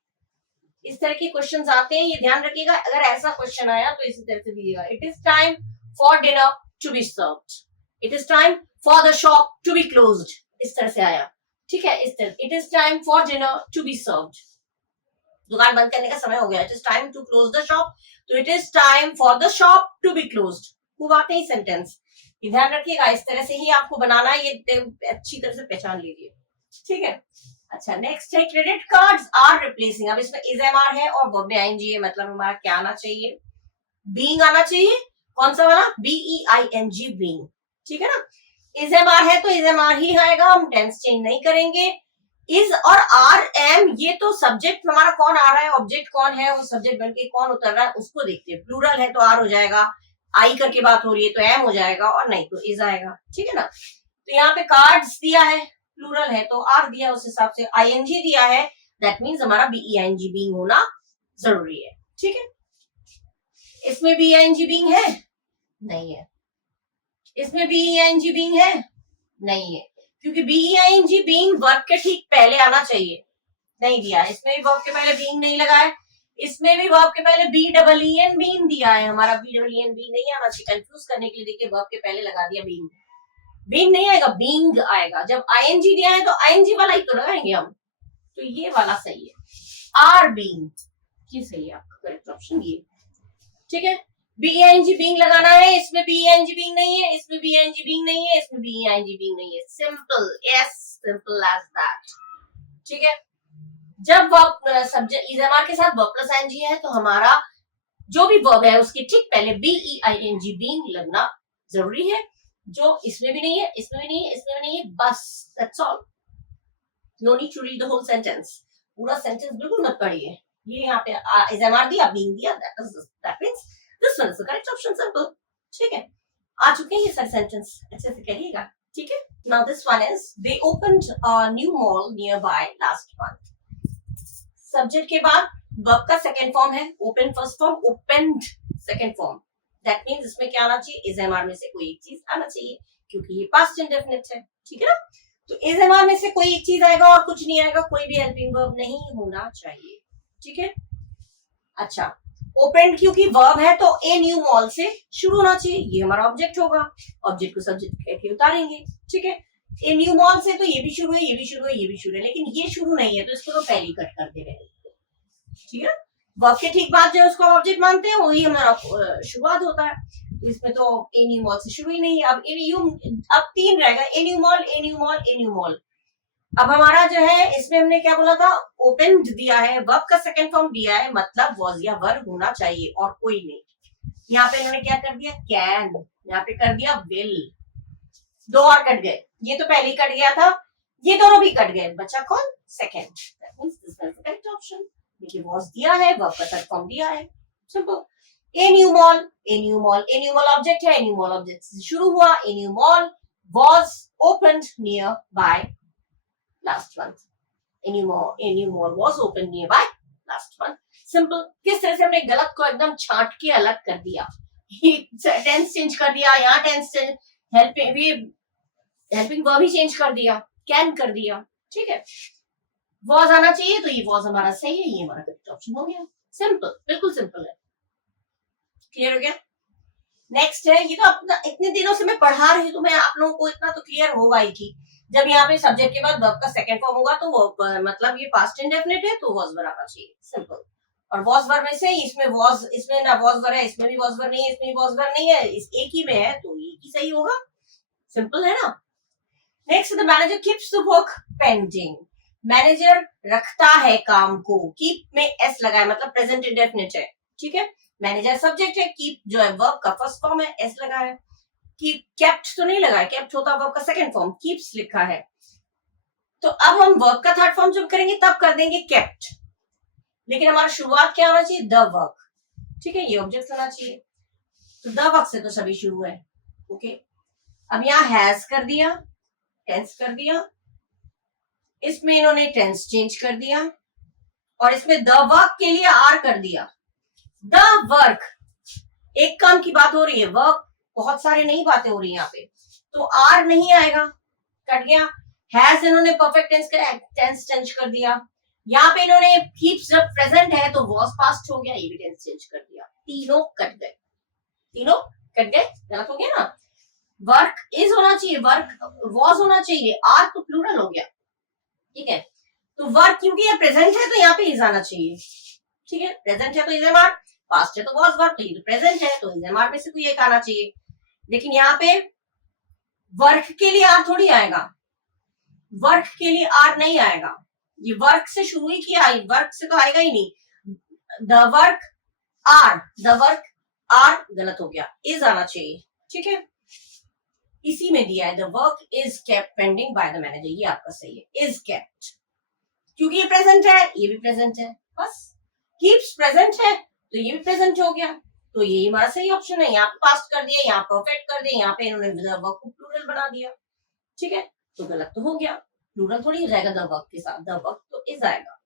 इस तरह के क्वेश्चंस आते हैं, ये ध्यान रखिएगा। अगर ऐसा क्वेश्चन आया तो इसी तरह से दीजिएगा, it is time for dinner to be served, it is time for the shop to be closed, इस तरह से आया, ठीक है। इस तरह, it is time for dinner to be served, दुकान बंद करने का समय हो गया, it is time to close the shop, तो it is time for the shop to be closed. खूब आते हैं सेंटेंस, ये ध्यान रखिएगा। इस तरह से ही आपको बनाना है, ये अच्छी तरह से पहचान लीजिए, ठीक है। अच्छा, नेक्स्ट है क्रेडिट कार्ड्स आर रिप्लेसिंग। अब इसमें इज एम आर है और वर्ब में आईएनजी है, मतलब हमारा क्या आना चाहिए, बीइंग आना चाहिए। कौन सा वाला, बीईआईएनजी, बीइंग, ठीक है ना। इज एम आर है तो इज एम आर ही आएगा, हम टेंस चेंज नहीं करेंगे। इज और आर एम, ये तो सब्जेक्ट हमारा कौन आ रहा है, ऑब्जेक्ट कौन है, वो सब्जेक्ट बनके कौन उतर रहा है उसको देखते हैं। प्लूरल है तो आर हो जाएगा, आई करके बात हो रही है तो एम हो जाएगा, और नहीं तो इज आएगा, ठीक है ना। तो यहाँ पे कार्ड्स दिया है, प्लूरल है तो आर दिया, उस हिसाब से आईएनजी दिया है, दैट मीन्स हमारा बीईआईएनजी बीइंग होना जरूरी है, ठीक है। इसमें बीईआईएनजी बीइंग है, नहीं है। इसमें बीईआईएनजी बीइंग है, नहीं है, क्योंकि बीईआईएनजी बीइंग वर्ब के ठीक पहले आना चाहिए, नहीं दिया। इसमें भी वर्ब के पहले बीइंग नहीं लगा है, इसमें भी वर्ब के पहले B double E N being दिया है, हमारा B double E N being नहीं आना चाहिए। कंफ्यूज करने के लिए देखिए वर्ब के पहले लगा दिया बीइंग, बीइंग नहीं आएगा, बीइंग आएगा। जब आईएनजी दिया है तो आईएनजी वाला ही तो लगाएंगे हम, तो ये वाला सही है, आर बीइंग, ये सही है आपका करेक्ट ऑप्शन ये, ठीक है। बीईएनजी बीइंग लगाना है, इसमें बीईएनजी बीइंग नहीं है, इसमें बीईएनजी बीइंग नहीं है, इसमें बीईएनजी बीइंग नहीं है, simple, yes, simple as that, ठीक है। जब verb subject is am are के साथ वर्ब प्लस आईएनजी है तो हमारा जो भी वर्ब है उसके ठीक पहले बीईआईएनजी बीइंग लगना जरूरी है, जो इसमें भी नहीं है, इसमें भी नहीं है, इसमें भी नहीं है, बस that's all. No need to read the whole sentence, पूरा सेंटेंस बिल्कुल मत पढ़िए। ये यहाँ पे इज एम आर दिया, बीइंग दिया, that means this one is the correct option, simple, ठीक है। आ चुके हैं ये सारे सेंटेंस, अच्छे से करिएगा, ठीक है। Now this one is they opened a new mall near by last month. Subject के बाद वर्ब का सेकंड फॉर्म है, open first form, opened second form, that means इसमें क्या आना चाहिए, इज एम आर में से कोई एक चीज आना चाहिए, क्योंकि ये पास्ट इंडेफिनिट है, ठीक है ना। तो इज एम आर में से कोई एक चीज आएगा और कुछ नहीं आएगा, कोई भी हेल्पिंग वर्ब नहीं होना चाहिए, ठीक है। अच्छा, ओपन क्योंकि वर्ब है तो ए न्यू मॉल से शुरू होना चाहिए, ये हमारा ऑब्जेक्ट होगा, ऑब्जेक्ट को सब्जेक्ट कह के उतारेंगे, ठीक है। ए न्यू मॉल से तो ये भी शुरू है, ये भी शुरू है, ये भी शुरू है, लेकिन ये शुरू नहीं है तो इसको तो पहले ही कट कर दे रहे हैं, ठीक है। वर्ब के ठीक बाद जो उसको ऑब्जेक्ट मानते हैं वही हमारा शुरुआत होता है, तो इसमें तो ए न्यू मॉल से शुरू ही नहीं है। अब अब तीन रहेगा, a new mall, a new mall, a new mall. अब हमारा जो है इसमें हमने क्या बोला था, ओपन दिया है, वर्ब का सेकंड फॉर्म दिया है, मतलब वॉज या वर होना चाहिए और कोई नहीं। यहाँ पे इन्होंने क्या कर दिया, कैन, यहाँ पे कर दिया विल, दो और कट गए, ये तो पहले ही कट गया था, ये दोनों भी कट गए, बचा कौन, second, that means this is the correct option. देखिए वॉज दिया है, वर्ब का थर्ड फॉर्म दिया है, simple. A new mall, a new mall, a new mall object है, ए न्यू मॉल ऑब्जेक्ट से शुरू हुआ, a new mall was opened near by last month, a new mall was open near by last month, simple. किस तरह से हमने गलत को एकदम छांट के अलग कर दिया, टेंस चेंज कर दिया, यहाँ टेंस हेल्पिंग वर्ब ही चेंज कर दिया, कैन कर दिया, ठीक है। वॉज आना चाहिए तो ये वॉज हमारा सही है, ये हमारा करेक्ट ऑप्शन हो गया, सिंपल, बिल्कुल सिंपल है, क्लियर हो गया। नेक्स्ट है, ये तो अपना इतने दिनों से मैं पढ़ा रही हूँ तो मैं आप लोगों को इतना तो क्लियर होगा ही कि जब यहाँ पे सब्जेक्ट के बाद वर्ब का सेकंड फॉर्म होगा तो वो मतलब ये पास्ट इंडेफिनिट है तो वॉज वर आना चाहिए, सिंपल। और वॉज वर में से इसमें वॉज, इसमें ना वॉज वर है, इसमें भी वॉज वर नहीं है, इसमें भी वॉज वर नहीं है, इस एक ही में है तो एक ही सही होगा, सिंपल है ना। Next, the manager keeps the work pending. Manager रखता है काम को, कीप में एस लगा है, मतलब प्रेजेंट इंडेफिनिट है, ठीक है। मैनेजर सब्जेक्ट है, कीप जो है वर्ब का फर्स्ट फॉर्म है, एस लगा है। कीप, केप्ट तो नहीं लगा है, केप्ट होता वर्ब का सेकंड फॉर्म, कीप्स लिखा है। तो अब हम वर्ब का थर्ड फॉर्म जब करेंगे तब कर देंगे केप्ट, लेकिन हमारा शुरुआत क्या होना चाहिए, द वर्क, ठीक है, ये ऑब्जेक्ट होना चाहिए, तो द वर्क से तो सभी शुरू है, ओके। अब यहाँ हैज कर दिया, टेंस कर दिया, इसमें इन्होंने टेंस चेंज कर दिया, और इसमें द वर्क के लिए आर कर दिया, द वर्क, एक काम की बात हो रही है, वर्क बहुत सारे नहीं बातें हो रही है यहाँ पे, तो आर नहीं आएगा, कट गया। हैज इन्होंने परफेक्ट टेंस का टेंस चेंज कर दिया। यहाँ पे इन्होंने कीप्स जब प्रेजेंट है तो वॉज पास्ट हो गया, ये भी टेंस चेंज कर दिया। तीनों कट गए, तीनों कट गए, गलत हो गया ना। वर्क इज होना चाहिए, वर्क वॉज होना चाहिए, आर तो प्लूरल हो गया, ठीक है। तो वर्क क्योंकि ये प्रेजेंट है तो यहाँ पे इज आना चाहिए, ठीक है। प्रेजेंट है तो इज एम आर, पास्ट है तो वॉज वर्क, तो ये प्रेजेंट है तो इज एम आर में से कोई एक आना चाहिए। लेकिन यहाँ पे वर्क के लिए आर थोड़ी आएगा, वर्क के लिए आर नहीं आएगा, ये वर्क से शुरू ही किया, वर्क से तो आएगा ही नहीं। The work are, the work are गलत हो गया, इज आना चाहिए, ठीक है। इसी में दिया है the work is kept pending by the manager, ये आपका सही है, इज केप्ट, क्योंकि ये प्रेजेंट है, ये भी प्रेजेंट है, बस। कीप्स प्रेजेंट है तो ये भी प्रेजेंट हो गया, तो ये हमारा सही ऑप्शन है। यहाँ पे पास्ट कर दिया, यहाँ परफेक्ट कर दिया, यहाँ पे इन्होंने द वर्क को प्लूरल बना दिया, ठीक है। तो गलत तो हो गया, प्लूरल थोड़ी हो जाएगा द वर्क के साथ, द वर्क तो इज आएगा।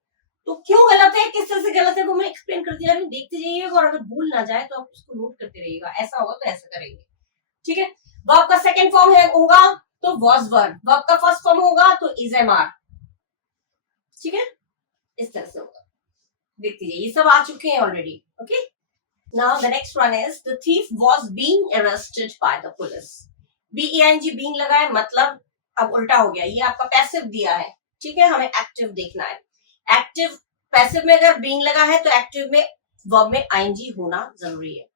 तो क्यों गलत है, किस तरह से गलत है वो मैं एक्सप्लेन करती जा रही हूँ, देखते जाइएगा, और अगर भूल ना जाए तो आप उसको नोट करते रहिएगा, ऐसा होगा तो ऐसा करेंगे, ठीक है। वर्ब का सेकंड फॉर्म है होगा तो वॉज वर्ब, वर्ब का फर्स्ट फॉर्म होगा तो इज एम आर, ठीक है, इस तरह से होगा। देखते जाइए, ये सब आ चुके हैं already, okay. Now the next one is the thief was being arrested by the police. BENG being लगा है, मतलब अब उल्टा हो गया, ये आपका पैसिव दिया है, ठीक है, हमें एक्टिव देखना है। एक्टिव पैसिव में अगर बीइंग लगा है तो एक्टिव में वर्ब में आईएनजी होना जरूरी है,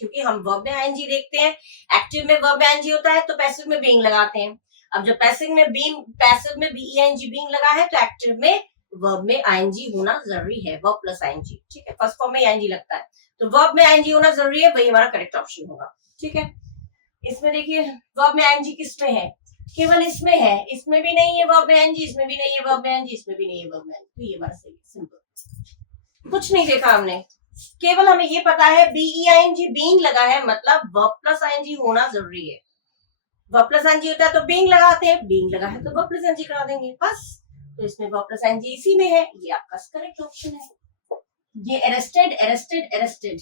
क्योंकि हम वर्ब में आईएनजी देखते हैं, एक्टिव में वर्ब में आईएनजी होता है तो पैसिव में बीइंग लगाते हैं। अब जब पैसिव में बीईएनजी बीइंग लगा है तो एक्टिव में वर्ब में आईएनजी होना जरूरी है, वर्ब प्लस आईएनजी, ठीक है। फर्स्ट फॉर्म में आईएनजी लगता है तो वर्ब में आईएनजी होना जरूरी है, वही हमारा करेक्ट ऑप्शन होगा, ठीक है। इसमें देखिए वर्ब में आईएनजी किसमें है, केवल इसमें है, इसमें भी नहीं है वर्ब में आईएनजी, इसमें भी नहीं है वर्ब में आईएनजी, इसमें भी नहीं है वर्ब में आईएनजी, तो ये हमारा सही है, सिंपल, कुछ नहीं देखा हमने, केवल हमें ये पता है बीईएनजी बीइंग लगा है, मतलब वर्ब प्लस आईएनजी होना जरूरी है। वर्ब प्लस आईएनजी होता है तो बीइंग लगाते हैं, बीइंग लगा है तो वर्ब प्लस आईएनजी करा देंगे, बस। तो इसमें वर्ब प्लस आईएनजी इसी में है, ये आपका करेक्ट ऑप्शन है। ये अरेस्टेड अरेस्टेड अरेस्टेड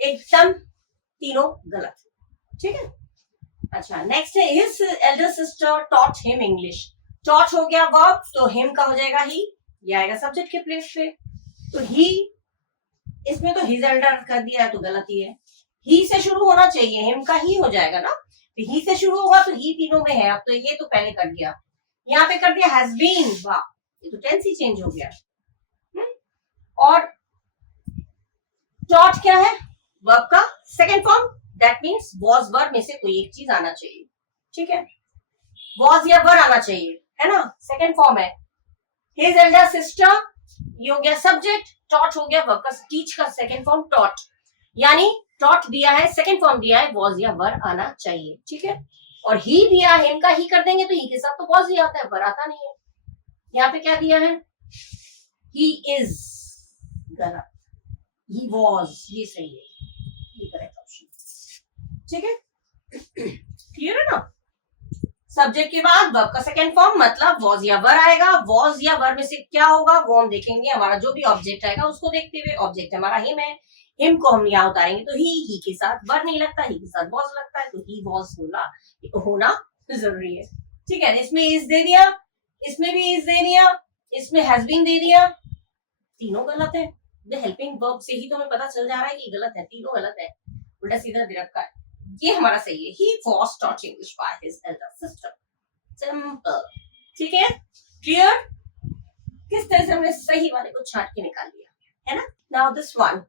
एकदम तीनों गलत, ठीक है। अच्छा, नेक्स्ट है his Elder sister taught him English. Taught हो गया वर्ब तो हिम का हो जाएगा ही, ये आएगा सब्जेक्ट के प्लेस पे, तो ही, इसमें तो हिज एल्डर कर दिया है तो गलत ही है, ही से शुरू होना चाहिए, हिम का ही हो जाएगा ना, तो ही से शुरू होगा तो ही तीनों में है। अब तो ये तो पहले कट गया, यहाँ पे कर दिया हैज बीन, वाह, ये तो टेंस ही चेंज हो गया। और टॉट क्या है, वर्ब का second form, that means was verb में से कोई एक चीज आना चाहिए, ठीक है, वॉज या वर आना चाहिए, है ना, सेकंड फॉर्म है। हिज एल्डर सिस्टर, ये हो गया सब्जेक्ट, टॉट हो गया वर्ब का, टीच का सेकंड फॉर्म टॉट, यानी टॉट दिया है, सेकंड फॉर्म दिया है, वॉज या वर आना चाहिए, ठीक है। और ही दिया है, हिम का ही कर देंगे तो ही के साथ तो वॉज ही आता है, वर आता नहीं है। यहाँ पे क्या दिया है, ही इज गलत, ही वॉज ये सही है, ये करेक्ट ऑप्शन, ठीक है, क्लियर है ना। सब्जेक्ट के बाद वर्ब का सेकंड फॉर्म मतलब वॉज या वर आएगा, वॉज या वर में से क्या होगा वो हम देखेंगे, हमारा जो भी ऑब्जेक्ट आएगा उसको देखते हुए। ऑब्जेक्ट हमारा हिम है, हिम को हम यहाँ उतारेंगे तो ही के साथ वर नहीं लगता, ही के साथ वॉज लगता है, तो ही वॉज होना जरूरी है, ठीक है। इसमें इज दे दिया, इसमें भी इज दे दिया, इसमें हैज बीन दे दिया, तीनों गलत है। हेल्पिंग वर्ब से ही तो हमें पता चल जा रहा है कि गलत है, तीनों गलत है, उल्टा सीधा दे रखा है, ये हमारा सही है। He was taught English by his elder sister. Simple, ठीक है, क्लियर। किस तरह से हमने सही वाले को छांट के निकाल लिया, है ना। Now this one,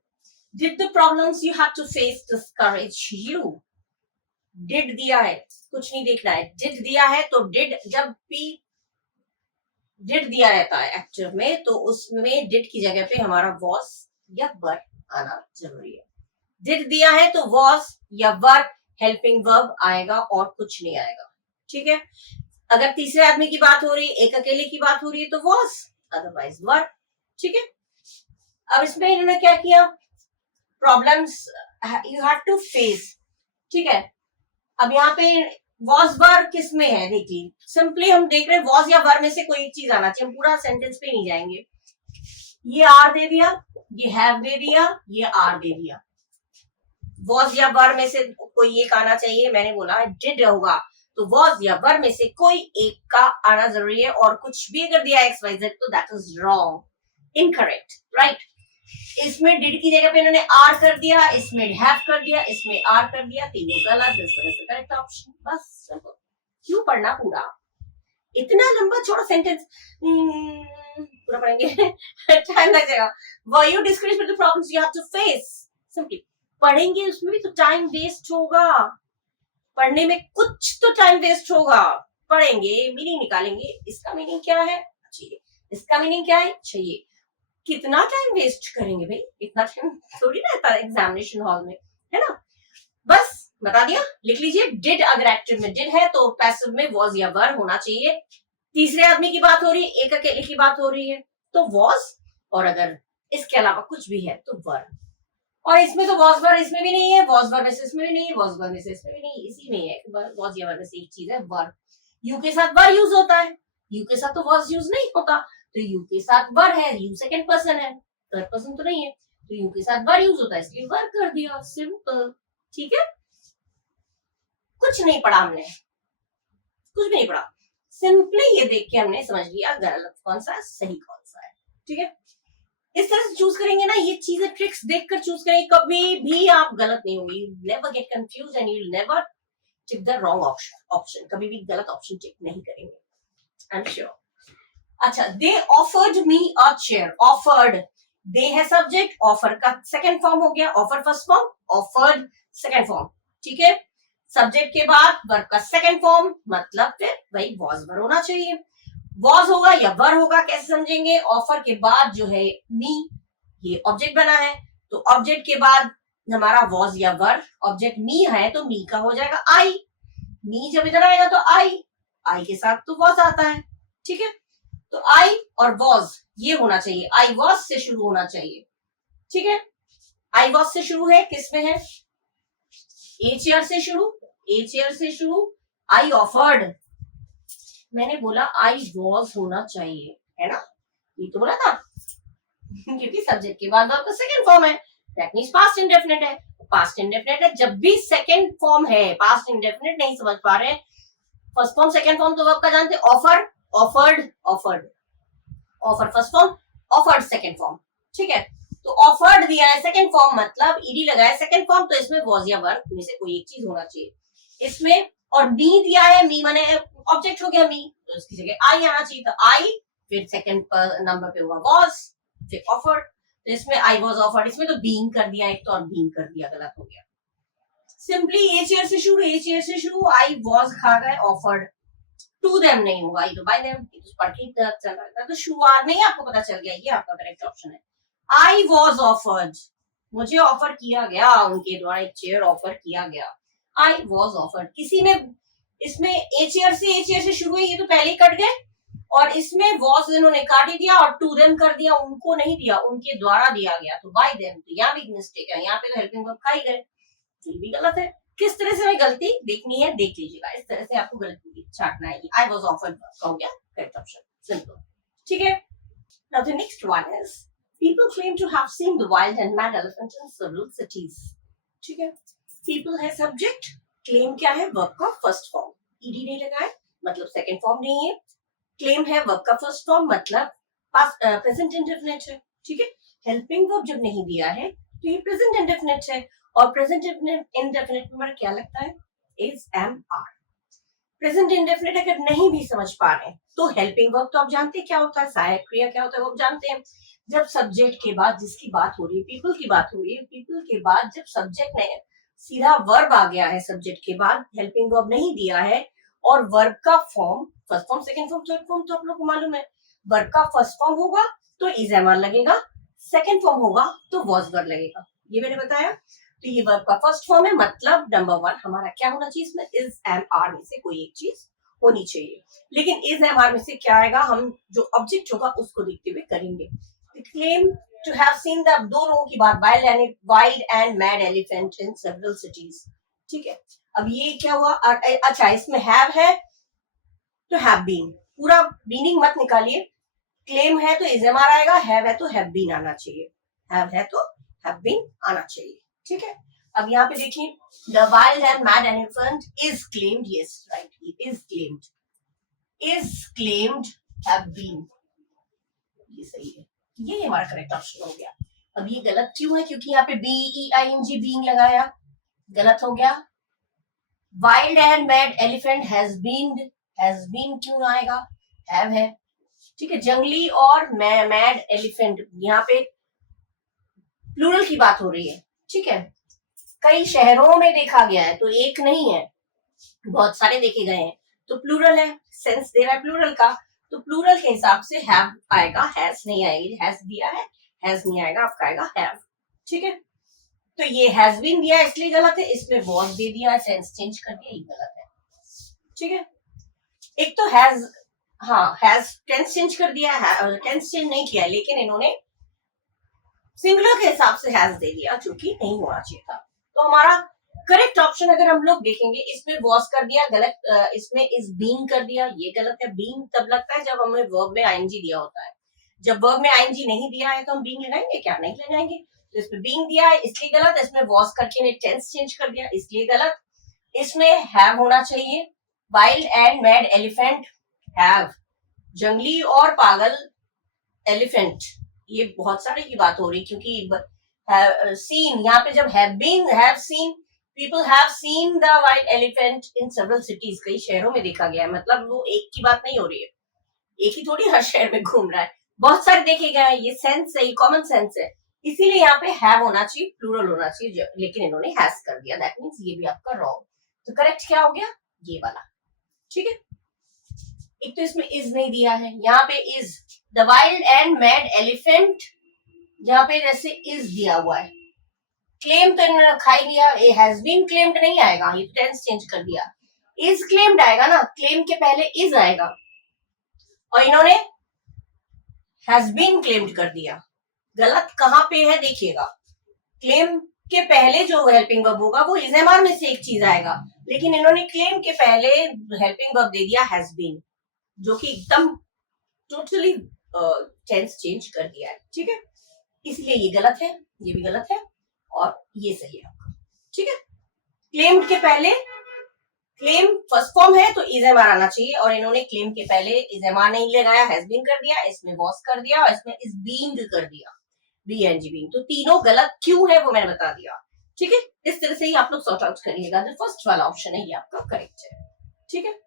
did the problems you had to face discourage you? Did दिया है, कुछ नहीं देखना है, did दिया है तो did, जब भी did दिया रहता है एक्टिव में तो उसमें did की जगह पे हमारा was या were आना जरूरी है। डिड दिया है तो वॉज या वर हेल्पिंग वर्ब आएगा और कुछ नहीं आएगा, ठीक है। अगर तीसरे आदमी की बात हो रही है, एक अकेले की बात हो रही है तो वॉज, अदरवाइज वर, ठीक है। अब इसमें इन्होंने क्या किया, problems you have to face, ठीक है। अब यहाँ पे वॉज वर किस में है, देखिए सिंपली हम देख रहे हैं वॉज या वर में से कोई एक चीज आना चाहिए, हम पूरा सेंटेंस पे नहीं जाएंगे। ये आर दे दिया, ये हैव दे दिया, ये आर दे दिया, वॉज या वर में से कोई एक आना चाहिए। मैंने बोला डिड होगा तो वॉज या वर में से कोई एक का आना जरूरी है, और कुछ भी अगर दिया एक्स वाई जेड तो that is wrong, incorrect, right. इसमें डिड की जगह पे इन्होंने आर कर दिया, इसमें हैव कर दिया, इसमें आर कर दिया, तीनों गलत, this one is the correct option. बस सिंपल। क्यों पढ़ना पूरा, इतना लंबा छोटा सेंटेंस पूरा पढ़ेंगे टाइम लग जाएगा। Were you discouraged with the problems you have to face? Simply पढ़ेंगे, उसमें भी तो टाइम वेस्ट होगा, पढ़ने में कुछ तो टाइम वेस्ट होगा। पढ़ेंगे, मीनिंग निकालेंगे, इसका मीनिंग क्या है चाहिए, इसका मीनिंग क्या है चाहिए। कितना टाइम वेस्ट करेंगे भाई, इतना टाइम थोड़ी रहता है एग्जामिनेशन हॉल में, है ना। बस बता दिया, लिख लीजिए। डिड अगर एक्टिव में डिड है तो पैसिव में वॉज या वर होना चाहिए। तीसरे आदमी की बात हो रही है, एक अकेले की बात हो रही है तो वॉज, और अगर इसके अलावा कुछ भी है तो वर। और इसमें तो वॉज वर इसमें भी नहीं है, वॉज वर में से इसमें भी नहीं है, वॉज वर में से इसमें भी नहीं, इसी में है वॉज या वर में से एक चीज है वर। यू के साथ वर यूज होता है, यू के साथ तो वॉज यूज नहीं होता, तो यू के साथ वर है, यू सेकंड पर्सन है, थर्ड पर्सन तो नहीं है, तो यू के साथ वर यूज होता है इसलिए वर कर दिया, सिंपल। ठीक है, कुछ नहीं पढ़ा हमने, कुछ भी नहीं पढ़ा, सिंपली ये देख के हमने समझ लिया गलत कौन सा है, सही कौन सा है। ठीक है, इस तरह से चूज करेंगे ना, ये चीजें ट्रिक्स देखकर चूज करेंगे, कभी भी आप गलत नहीं होंगे। You never get confuse and you never tick the wrong option, कभी भी गलत ऑप्शन टिक नहीं करेंगे, आई एम श्योर। अच्छा, they offered me a chair, offered, they है सब्जेक्ट, ऑफर का सेकंड फॉर्म हो गया, offer first form, offered second form. ठीक है, सब्जेक्ट के बाद वर्ब का सेकंड फॉर्म, मतलब फिर वही वॉज वर होना चाहिए। वॉज होगा या वर होगा कैसे समझेंगे, ऑफर के बाद जो है मी, ये ऑब्जेक्ट बना है, तो ऑब्जेक्ट के बाद हमारा वॉज या वर, ऑब्जेक्ट मी है तो मी का हो जाएगा आई, मी जब इधर आएगा तो आई के साथ तो वॉज आता है। ठीक है, तो आई और वॉज ये होना चाहिए, आई वॉज से शुरू होना चाहिए। ठीक है, आई वॉज से शुरू है, किस में है, ए चेयर से शुरू, ए चेयर से शुरू, आई ऑफर्ड, मैंने बोला आई वॉज होना चाहिए, है ना, ये तो बोला था क्योंकि सब्जेक्ट के बाद आपका सेकंड फॉर्म है, दैट मींस पास्ट इंडेफिनिट है। पास्ट इंडेफिनिट है, जब भी सेकंड फॉर्म है, पास्ट इंडेफिनिट नहीं समझ पा रहे, फर्स्ट फॉर्म सेकंड फॉर्म तो वर्ब का जानते, offer, offered, offered, offer first form, offered second form. ठीक है, तो ऑफर्ड दिया है सेकंड फॉर्म, मतलब ईडी लगाया सेकंड फॉर्म, तो इसमें वॉज या वर्ब में से कोई एक चीज होना चाहिए इसमें। और मी दिया है, मी माने ऑब्जेक्ट हो गया मी, तो इसकी जगह आई आना चाहिए, तो आई, फिर सेकंड नंबर पे हुआ वॉज, फिर ऑफर्ड, तो इसमें आई वॉज ऑफर्ड, इसमें तो बीइंग कर दिया एक तो, और बीइंग कर दिया, गलत हो गया। सिंपली ए चेयर से शुरू, ए चेयर से शुरू, आई वॉज खा गए, ऑफर्ड, टू देम नहीं होगा, ये तो बाय देम, तो पढ़ के चल रहा था, तो शुरुआत में ही आपको पता चल गया, ये आपका करेक्ट ऑप्शन है। आई वॉज ऑफर्ड, मुझे ऑफर किया गया, उनके द्वारा एक चेयर ऑफर किया गया, आई वॉज ऑफर्ड। किसी में इसमें ए चेयर से शुरू है, ये तो पहले ही कट गए, और इसमें वॉज इन्होंने काट ही दिया और टू देम कर दिया, उनको नहीं दिया, उनके द्वारा दिया गया, तो बाय देम, तो यहाँ भी मिस्टेक है, यहाँ पे तो हेल्पिंग वर्ब खा ही गए, ये भी गलत है। किस तरह से हमें गलती देखनी है देख लीजिएगा, इस तरह से आपको गलती छाटना है। आई वॉज ऑफर्ड का हो गया करेक्ट ऑप्शन, सिंपल। ठीक है, now the next one is people claim to have seen the wild and mad elephant in several cities. ठीक है, people है सब्जेक्ट, claim क्या है, वर्ब का फर्स्ट फॉर्म, ईडी नहीं लगा है मतलब सेकंड फॉर्म नहीं है, claim है वर्ब का फर्स्ट फॉर्म मतलब प्रेजेंट इंडेफिनिट है। ठीक है, हेल्पिंग वर्ब जब नहीं दिया है तो ये प्रेजेंट इंडेफिनिट है, और प्रेजेंट इंडेफिनिट में क्या लगता है, is am are. Present indefinite अगर नहीं भी समझ पा रहे हैं तो हेल्पिंग वर्ब तो आप जानते हैं क्या होता है, सहायक क्रिया क्या होता है वो जानते हैं। जब सब्जेक्ट के बाद जिसकी बात हो रही है, पीपल की बात हो रही है, पीपल के बाद जब सब्जेक्ट ने सीधा वर्ब आ गया है, सब्जेक्ट के बाद हेल्पिंग वर्ब नहीं दिया है, और वर्ब का form first form second form third form तो आप लोग को मालूम है, वर्ब का फर्स्ट फॉर्म होगा तो इज एम आर लगेगा, सेकंड फॉर्म होगा तो वॉज वर्ब लगेगा, ये मैंने बताया। तो ये वर्ब का फर्स्ट फॉर्म है, मतलब नंबर वन हमारा क्या होना चाहिए, इसमें इज एम आर में से कोई एक चीज होनी चाहिए। लेकिन इज एम आर में से क्या आएगा, हम जो ऑब्जेक्ट होगा उसको देखते हुए करेंगे। claim to have seen the दो लोगों की बात, wild and mad elephant in several cities। ठीक है, अब ये क्या हुआ, अच्छा इसमें have है तो have been, पूरा मीनिंग मत निकालिए, claim है तो is am आएगा, have है तो have been आना चाहिए, have है तो have been आना चाहिए। ठीक है, अब यहाँ पे देखिए, the wild and mad elephant is claimed, yes right, is claimed have been, ये सही है, ये हमारा करेक्ट ऑप्शन हो गया। अब ये गलत क्यों है, क्योंकि यहाँ पे BEING बीइंग लगाया, गलत हो गया। Wild and mad elephant has been क्यों आएगा, हैव है, ठीक है। जंगली और मैड एलिफेंट, यहाँ पे प्लूरल की बात हो रही है, ठीक है। कई शहरों में देखा गया है, तो एक नहीं है, बहुत सारे देखे गए हैं, तो प्लूरल है, सेंस दे रहा है प्लूरल का, तो प्लूरल के हिसाब से हैव आएगा, हैज नहीं आएगी, हैज दिया है, हैज नहीं आएगा, आपका आएगा हैव, ठीक है। तो ये हैज बीन दिया इसलिए गलत है, इसमें वॉज दे दिया है, सेंस चेंज कर दिया, ये गलत है, ठीक है। एक तो हैज, हाँ हैज टेंस चेंज कर दिया है, टेंस चेंज नहीं किया, लेकिन इन्होंने सिंगुलर के हिसाब से हैज दे दिया, जो कि नहीं होना चाहिए था। तो हमारा करेक्ट ऑप्शन अगर हम लोग देखेंगे, इसमें वॉज कर दिया गलत, इसमें इज बीइंग कर दिया, ये गलत है। बीइंग तब लगता है जब हमें वर्ब में आईएनजी दिया होता है, जब वर्ब में आईएनजी नहीं दिया है तो हम बीइंग लगाएंगे क्या, नहीं लगाएंगे। तो इसमें बीइंग दिया है इसलिए गलत, इसमें वॉज करके ने टेंस चेंज कर दिया इसलिए गलत, इसमें हैव होना चाहिए। Wild and mad elephant have, जंगली और पागल एलिफेंट, ये बहुत सारे की बात हो रही, क्योंकि सीन यहाँ पे जब have seen, people have seen the wild elephant in several cities, कई शहरों में देखा गया है, मतलब वो एक की बात नहीं हो रही है, एक ही थोड़ी हर शहर में घूम रहा है, बहुत सारे देखे गए हैं, ये सेंस है, ये कॉमन सेंस है, इसीलिए यहाँ पे हैव होना चाहिए, प्लूरल होना चाहिए, लेकिन इन्होंने हैज कर दिया, दैट मीन्स ये भी आपका रॉन्ग। तो करेक्ट क्या हो गया, ये वाला, ठीक है। एक तो इसमें इज नहीं दिया है, यहाँ पे is, the wild and mad elephant, यहाँ पे जैसे इज दिया हुआ है, क्लेम तो इन्होंने खाई दिया, ये हैज बीन क्लेम्ड नहीं आएगा, ये टेंस चेंज कर दिया, इज क्लेम्ड आएगा ना, क्लेम के पहले इज आएगा, और इन्होंने हैज बीन क्लेम्ड कर दिया। गलत कहां पे है देखिएगा, क्लेम के पहले जो हेल्पिंग वर्ब होगा वो इज एम आर में से एक चीज आएगा, लेकिन इन्होंने क्लेम के पहले हेल्पिंग वर्ब दे दिया हैज बीन, जो कि एकदम टोटली टेंस चेंज कर दिया है, ठीक है। इसलिए ये गलत है, ये भी गलत है, और ये सही है आपका, ठीक है। क्लेम्ड के पहले, क्लेम फर्स्ट फॉर्म है तो इज एम आर आना चाहिए, और इन्होंने क्लेम के पहले इज एम आर नहीं लगाया, हैज बीन कर दिया, इसमें वॉज कर दिया, और इसमें इज बीइंग कर दिया, बीएनजी बीइंग, तो तीनों गलत क्यों है वो मैंने बता दिया, ठीक है। इस तरह से ही आप लोग सॉर्ट आउट करिएगा, जो फर्स्ट वाला ऑप्शन है ये आपका करेक्ट है, ठीक है।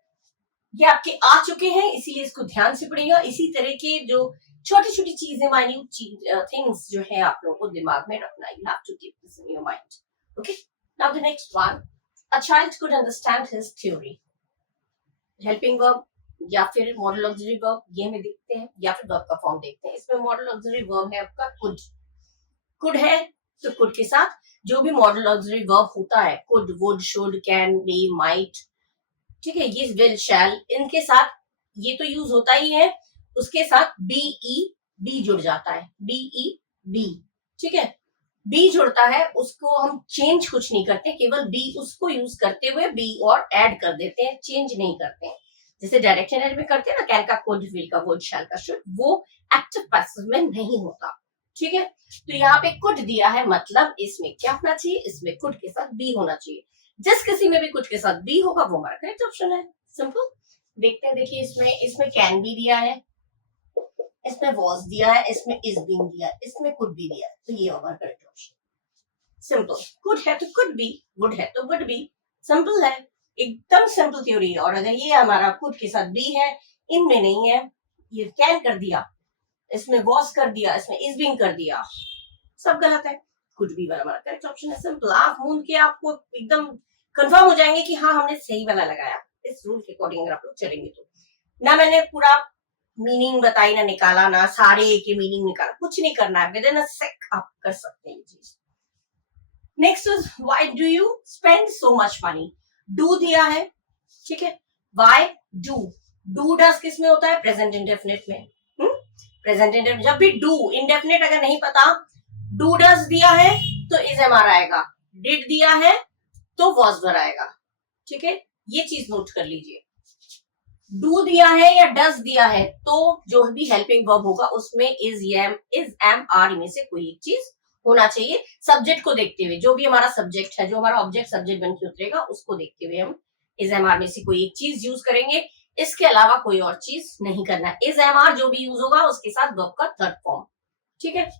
ये आपके आ चुके हैं, इसीलिए इसको ध्यान से पढ़िएगा। इसी तरह के जो छोटी छोटी चीजें, माइन्यूट थिंग्स जो है आप लोगों को दिमाग में रखना, you have to keep this in your mind, okay. Now the next one, a child could understand his theory, helping verb या फिर मॉडल ऑक्सिलरी वर्ब, ये हमें देखते हैं, या फिर वर्ब का फॉर्म देखते हैं। इसमें मॉडल ऑक्सिलरी वर्ब है आपका कुड है, तो कुड के साथ जो भी मॉडल ऑक्सिलरी वर्ब होता है, could, would, should, can, be, might, ठीक है, ये विल, शैल, इनके साथ ये तो यूज होता ही है, उसके साथ बी जुड़ जाता है, बी, ठीक है, बी जुड़ता है, उसको हम चेंज कुछ नहीं करते, केवल बी उसको यूज करते हुए बी और ऐड कर देते हैं, चेंज नहीं करते हैं, जैसे डायरेक्ट एंड में करते हैं ना, कैन का कुड, विल का वुड, शैल का शुड, वो एक्टिव पैसिव में नहीं होता, ठीक है। तो यहाँ पे कुड दिया है, मतलब इसमें क्या होना चाहिए, इसमें कुड के साथ बी होना चाहिए, जिस किसी में भी कुड के साथ बी होगा वो हमारा करेक्ट ऑप्शन है, सिंपल। देखते हैं, देखिए इसमें कैन भी दिया है, इसमें वॉज दिया है, इसमें इज बीइंग दिया है, इसमें कुड भी दिया है, तो ये हमारा करेक्ट ऑप्शन, सिंपल। कुड है तो कुड बी, वुड है तो वुड बी, सिंपल है, एकदम सिंपल थ्योरी है। और अगर ये हमारा कुड के साथ बी है, इनमें नहीं है, ये कैन कर दिया, इसमें वॉज कर दिया, इसमें इज बीइंग कर दिया, सब गलत है, कुड बी वाला हमारा करेक्ट ऑप्शन है, सिंपल। आंख मूंद के आपको एकदम कंफर्म हो जाएंगे कि हाँ हमने सही वाला लगाया, इस रूल के अकॉर्डिंग अगर आप लोग चलेंगे तो। ना मैंने पूरा मीनिंग बताई, ना निकाला, ना सारे के मीनिंग निकाला, कुछ नहीं करना है, विद इन अ सेक आप कर सकते हैं ये चीज। Next is why do you spend so much money, do दिया है, ठीक है, व्हाई डू डस किस में होता है, प्रेजेंट इंडेफिनिट में, प्रेजेंट इंडेफिनिट, जब भी डू इंडेफिनिट अगर नहीं पता, डू डस दिया है तो इज एम आर आएगा, डिड दिया है तो वॉज वर आएगा, ठीक है, ये चीज नोट कर लीजिए। डू दिया है या डस दिया है तो जो भी हेल्पिंग वर्ब होगा उसमें इज एम आर में से कोई एक चीज होना चाहिए सब्जेक्ट को देखते हुए। जो भी हमारा सब्जेक्ट है, जो हमारा ऑब्जेक्ट सब्जेक्ट बन के उतरेगा, उसको देखते हुए हम इज एम आर में से कोई एक चीज यूज करेंगे, इसके अलावा कोई और चीज नहीं करना है। इज एम आर जो भी यूज होगा उसके साथ वर्ब का थर्ड फॉर्म। ठीक है,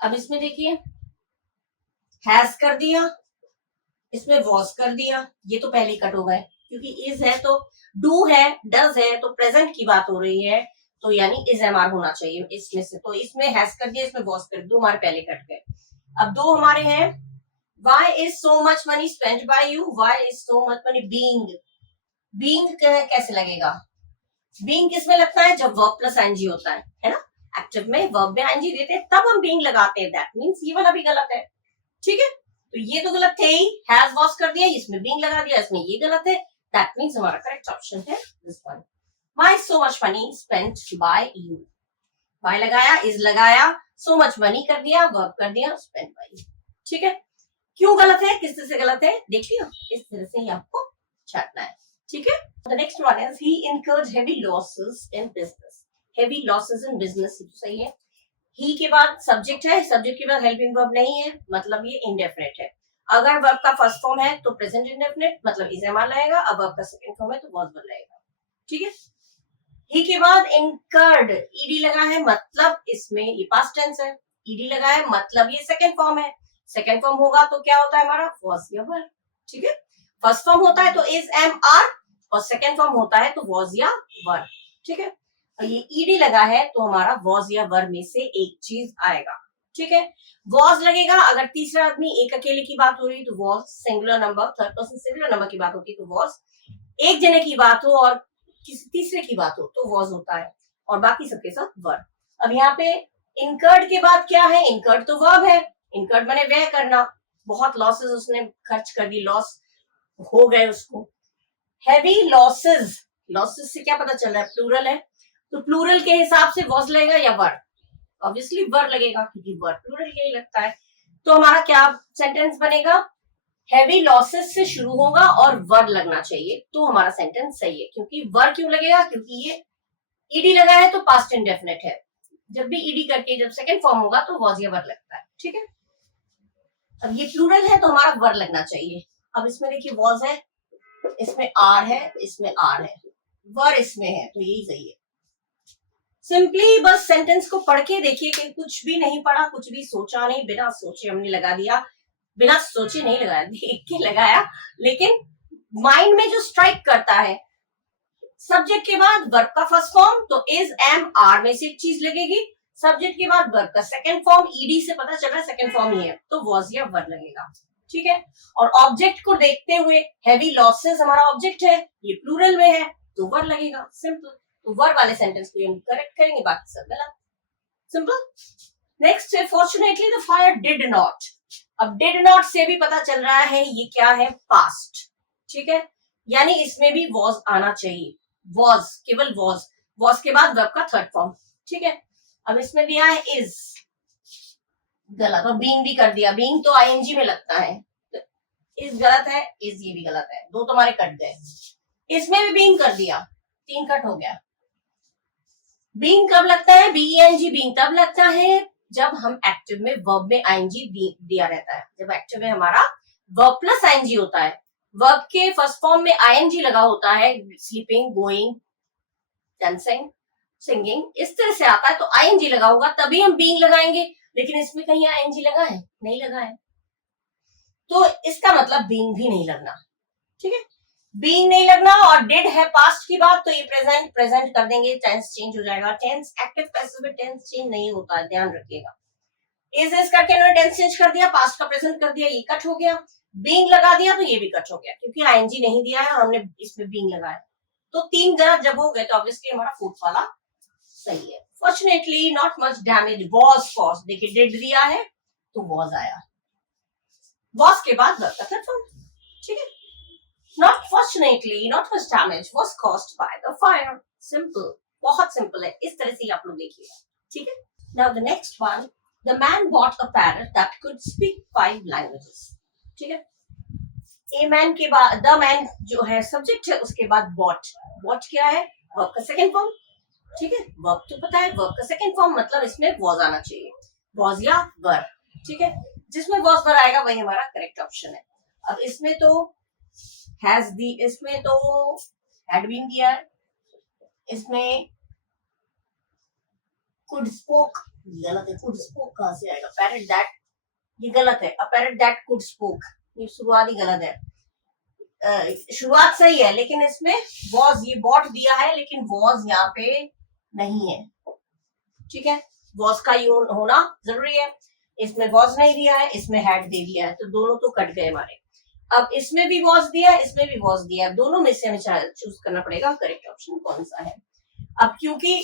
अब इसमें देखिए हैज कर दिया, इसमें वॉज कर दिया, ये तो पहले ही कट हो गए क्योंकि इज है तो डू है, डज है तो प्रेजेंट की बात हो रही है, तो यानी इज एम आर होना चाहिए इसमें से। तो इसमें हैज कर दिया, इसमें वॉज कर दिया, दो हमारे पहले कट गए। अब दो हमारे हैं, why is so much money spend by you, why is so much money being. Being कैसे लगेगा? बीइंग किसमें लगता है? जब वर्ब प्लस आईएनजी होता है ना। एक्टिव में वर्ब में आईएनजी देते हैं तब हम बीइंग लगाते हैं, दैट मींस ये वाला भी गलत है। ठीक है, तो ये तो गलत थे ही, हैज वॉज कर दिया, इसमें बीइंग लगा दिया, इसमें ये गलत है, दैट मींस हमारा करेक्ट ऑप्शन है this one. Why so much money spent by you, by लगाया, इज लगाया, सो मच मनी कर दिया, वर्ब कर दिया, स्पेंट बाय यू। ठीक है, क्यों गलत है, किस तरह से गलत है देख लियो, इस तरह से ही आपको छाटना है। ठीक है, the next one is he incurred heavy losses in business. Heavy losses in business, तो सही है। ही के बाद सब्जेक्ट है, सब्जेक्ट के बाद हेल्पिंग वर्ब नहीं है, मतलब ये इंडेफिनिट है। अगर वर्ब का फर्स्ट फॉर्म है तो प्रेजेंट इंडेफिनिट, मतलब इज एम आर लगेगा। अब वर्ब का सेकंड फॉर्म है तो वॉज लगेगा। ठीक है, ही के बाद इनकर्ड ईडी लगा है, मतलब इसमें ये पास्ट टेंस है। ईडी लगा है मतलब ये सेकंड फॉर्म है। सेकंड फॉर्म होगा तो क्या होता है हमारा? वॉज या वर। ठीक है, फर्स्ट फॉर्म होता है तो इज एम आर, और सेकंड फॉर्म होता है तो वॉज या वर। ठीक है, और ये ईडी लगा है तो हमारा वॉज या वर में से एक चीज आएगा। ठीक है, वॉज लगेगा अगर तीसरा आदमी एक अकेले की बात हो रही तो was, singular number third person singular number की बात होती तो वॉज, एक जने की बात हो और किसी तीसरे की बात हो तो वॉज होता है, और बाकी सबके साथ वर। अब यहाँ पे इनकर्ड के बाद क्या है? इनकर्ड तो वर्ब है, इनकर्ड माने व्यय करना, बहुत लॉसेस उसने खर्च कर दी, लॉस हो गए उसको। हैवी लॉसेस, लॉसेस से क्या पता चल रहा है? प्लूरल है, तो प्लूरल के हिसाब से वॉज लगेगा या वर? ऑब्वियसली वर लगेगा क्योंकि वर प्लूरल के लिए लगता है। तो हमारा क्या सेंटेंस बनेगा? हैवी लॉसेस से शुरू होगा और वर लगना चाहिए, तो हमारा सेंटेंस सही है। क्योंकि वर क्यों लगेगा? क्योंकि ये ईडी लगा है तो पास्ट इंडेफिनिट है। जब भी ईडी करके जब सेकंड फॉर्म होगा तो वॉज या वर लगता है। ठीक है, अब ये प्लूरल है तो हमारा वर लगना चाहिए। अब इसमें देखिए वॉज है, इसमें आर है, इसमें आर है, वर इसमें है, तो यही सही है। सिंपली बस सेंटेंस को पढ़ के देखिए कि कुछ भी नहीं पढ़ा, कुछ भी सोचा नहीं, बिना सोचे हमने लगा दिया, बिना सोचे नहीं लगाया, देख के लगाया, लेकिन माइंड में जो स्ट्राइक करता है सब्जेक्ट के बाद वर्ब का फर्स्ट फॉर्म तो इज एम आर में से एक चीज लगेगी, सब्जेक्ट के बाद वर्ब का सेकंड फॉर्म, ईडी से पता चल रहा है सेकंड फॉर्म ही है तो वॉज या वर लगेगा। ठीक है, और ऑब्जेक्ट को देखते हुए हैवी लॉसेस हमारा ऑब्जेक्ट है, ये प्लूरल में है तो वर लगेगा, सिंपल। तो वर वाले सेंटेंस को हम करेक्ट करेंगे, बाकी सब गलत, सिंपल। नेक्स्ट है fortunately the fire did not. अब डिड नॉट से भी पता चल रहा है ये क्या है? पास्ट। ठीक है, यानी इसमें भी वॉज आना चाहिए, वॉज, केवल वॉज, वॉज के बाद वर्ब का थर्ड फॉर्म। ठीक है, अब इसमें दिया है इज, गलत, और बीइंग भी कर दिया, बीइंग तो आईएनजी में लगता है, तो इज गलत है, इज ये भी गलत है, दो तुम्हारे कट गए। इसमें भी बीइंग कर दिया, तीन कट हो गया। बीइंग कब लगता है? बीईएनजी बीइंग तब लगता है जब हम एक्टिव में वर्ब में आईएनजी दिया रहता है। जब एक्टिव में हमारा वर्ब प्लस आईएनजी होता है, वर्ब के फर्स्ट फॉर्म में आईएनजी लगा होता है, स्लीपिंग, गोइंग, डांसिंग, सिंगिंग, इस तरह से आता है तो आईएनजी लगा होगा तभी हम बीइंग लगाएंगे, लेकिन इसमें कहीं आईएनजी लगा है? नहीं लगा है, तो इसका मतलब बीइंग भी नहीं लगना। ठीक है, बीइंग नहीं लगना, और डिड है पास्ट की बात तो ये प्रेजेंट, प्रेजेंट कर देंगे, टेंस चेंज हो जाएगा। टेंस एक्टिव पैसिव में टेंस चेंज नहीं होता है, ध्यान रखिएगा। इज करके उन्होंने टेंस चेंज कर दिया, पास्ट का प्रेजेंट कर दिया, ये कट हो गया। बीइंग लगा दिया तो ये भी कट हो गया, क्योंकि आईएनजी नहीं दिया है और हमने इसमें बीइंग लगाया, तो तीन गलत जब हो गए तो ऑब्वियसली हमारा फोर्थ वाला सही है। Fortunately not much damage was caused, देखिए डिड दिया है तो वॉज आया, वॉज के बाद वर्ब का थर्ड फॉर्म। ठीक है, Not fortunately, not much damage was caused by the fire. Simple, बहुत सिंपल है, इस तरह से ही आप लोग देखिएगा। ठीक है, now the next one, the man bought a parrot that could speak 5 languages. ठीक है, a man के बाद the man जो है सब्जेक्ट है, उसके बाद bought, bought क्या है? वर्ब का सेकंड फॉर्म। ठीक है, वर्ब तो पता है, वर्ब का सेकंड फॉर्म मतलब इसमें was आना चाहिए, was या were। ठीक है, जिसमें वॉज वर्ब आएगा वही हमारा करेक्ट ऑप्शन है। अब इसमें तो हैज दी, इसमें तो हैड बीन दिया है, इसमें कुड स्पोक गलत है, कुड स्पोक कहां से आएगा, पैरेट दैट ये गलत है, पैरेट दैट कुड स्पोक ये शुरुआत ही गलत है, शुरुआत सही है लेकिन इसमें वॉज, ये बॉट दिया है लेकिन वॉज यहाँ पे नहीं है, ठीक है, वॉज का यूज होना जरूरी है, इसमें वॉज नहीं दिया है, इसमें हैड दे दिया है, तो दोनों तो कट गए हमारे। अब इसमें भी वॉज दिया है, इसमें भी वॉज दिया है, दोनों में से हमें चूज करना पड़ेगा करेक्ट ऑप्शन कौन सा है। अब क्योंकि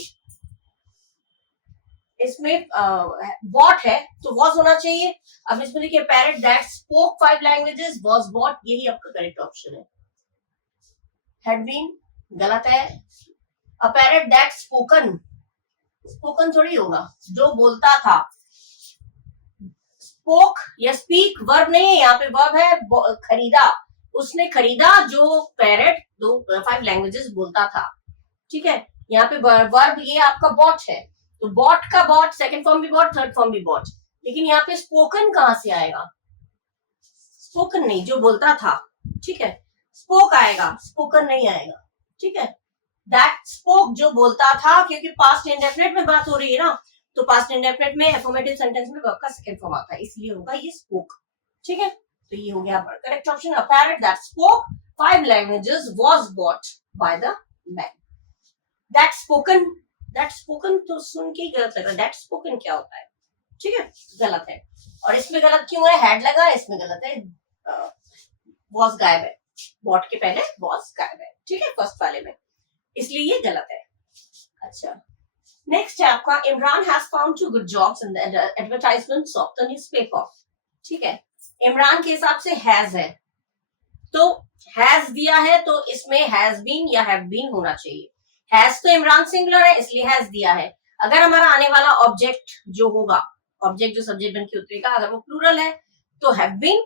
इसमें बॉट है तो वॉज होना चाहिए। अब इसमें देखिए parrot that spoke 5 languages was bought, यही आपका करेक्ट ऑप्शन है। हैड बीन गलत है, अ पैरेट दैट स्पोकन, स्पोकन थोड़ी होगा, जो बोलता था, स्पोक या स्पीक वर्ब नहीं है, यहाँ पे वर्ब है खरीदा, उसने खरीदा जो पैरेट 5 लैंग्वेजेस बोलता था, ठीक है, यहाँ पे वर्ब ये आपका बॉट है, तो बॉट का बॉट, सेकंड फॉर्म भी बॉट, थर्ड फॉर्म भी बॉट, लेकिन यहाँ पे स्पोकन कहां से आएगा, स्पोकन नहीं, जो बोलता था, ठीक है, स्पोक आएगा, स्पोकन नहीं आएगा, ठीक है, दैट स्पोक जो बोलता था, क्योंकि पास्ट इंडेफिनिट में बात हो रही है ना, तो पास्ट इंडेफिनिट में अफर्मेटिव सेंटेंस में वर्ब का सेकंड फॉर्म आता है, इसलिए होगा ये स्पोक, ठीक है, तो ये हो गया correct option, a parrot that spoke 5 languages was bought by the man. That spoken तो सुन के ही गलत लग रहा है, दैट स्पोकन क्या होता है, ठीक है, गलत है, और इसमें गलत क्यों है, हैड लगा, इसमें गलत है, वाज गायब है, बॉट के पहले वाज गायब है, ठीक है, फर्स्ट वाले में, इसलिए ये गलत है। अच्छा, नेक्स्ट है आपका, Imran has found 2 good jobs in the advertisements of the newspaper, ठीक है, इमरान के हिसाब से हैज है, तो हैज दिया है तो इसमें हैज बीन या हैव बीन होना चाहिए, हैज तो इमरान सिंगुलर है इसलिए हैज दिया है, अगर हमारा आने वाला ऑब्जेक्ट जो होगा, ऑब्जेक्ट जो सब्जेक्ट बन के उतरेगा, अगर वो प्लूरल है तो हैव बीन,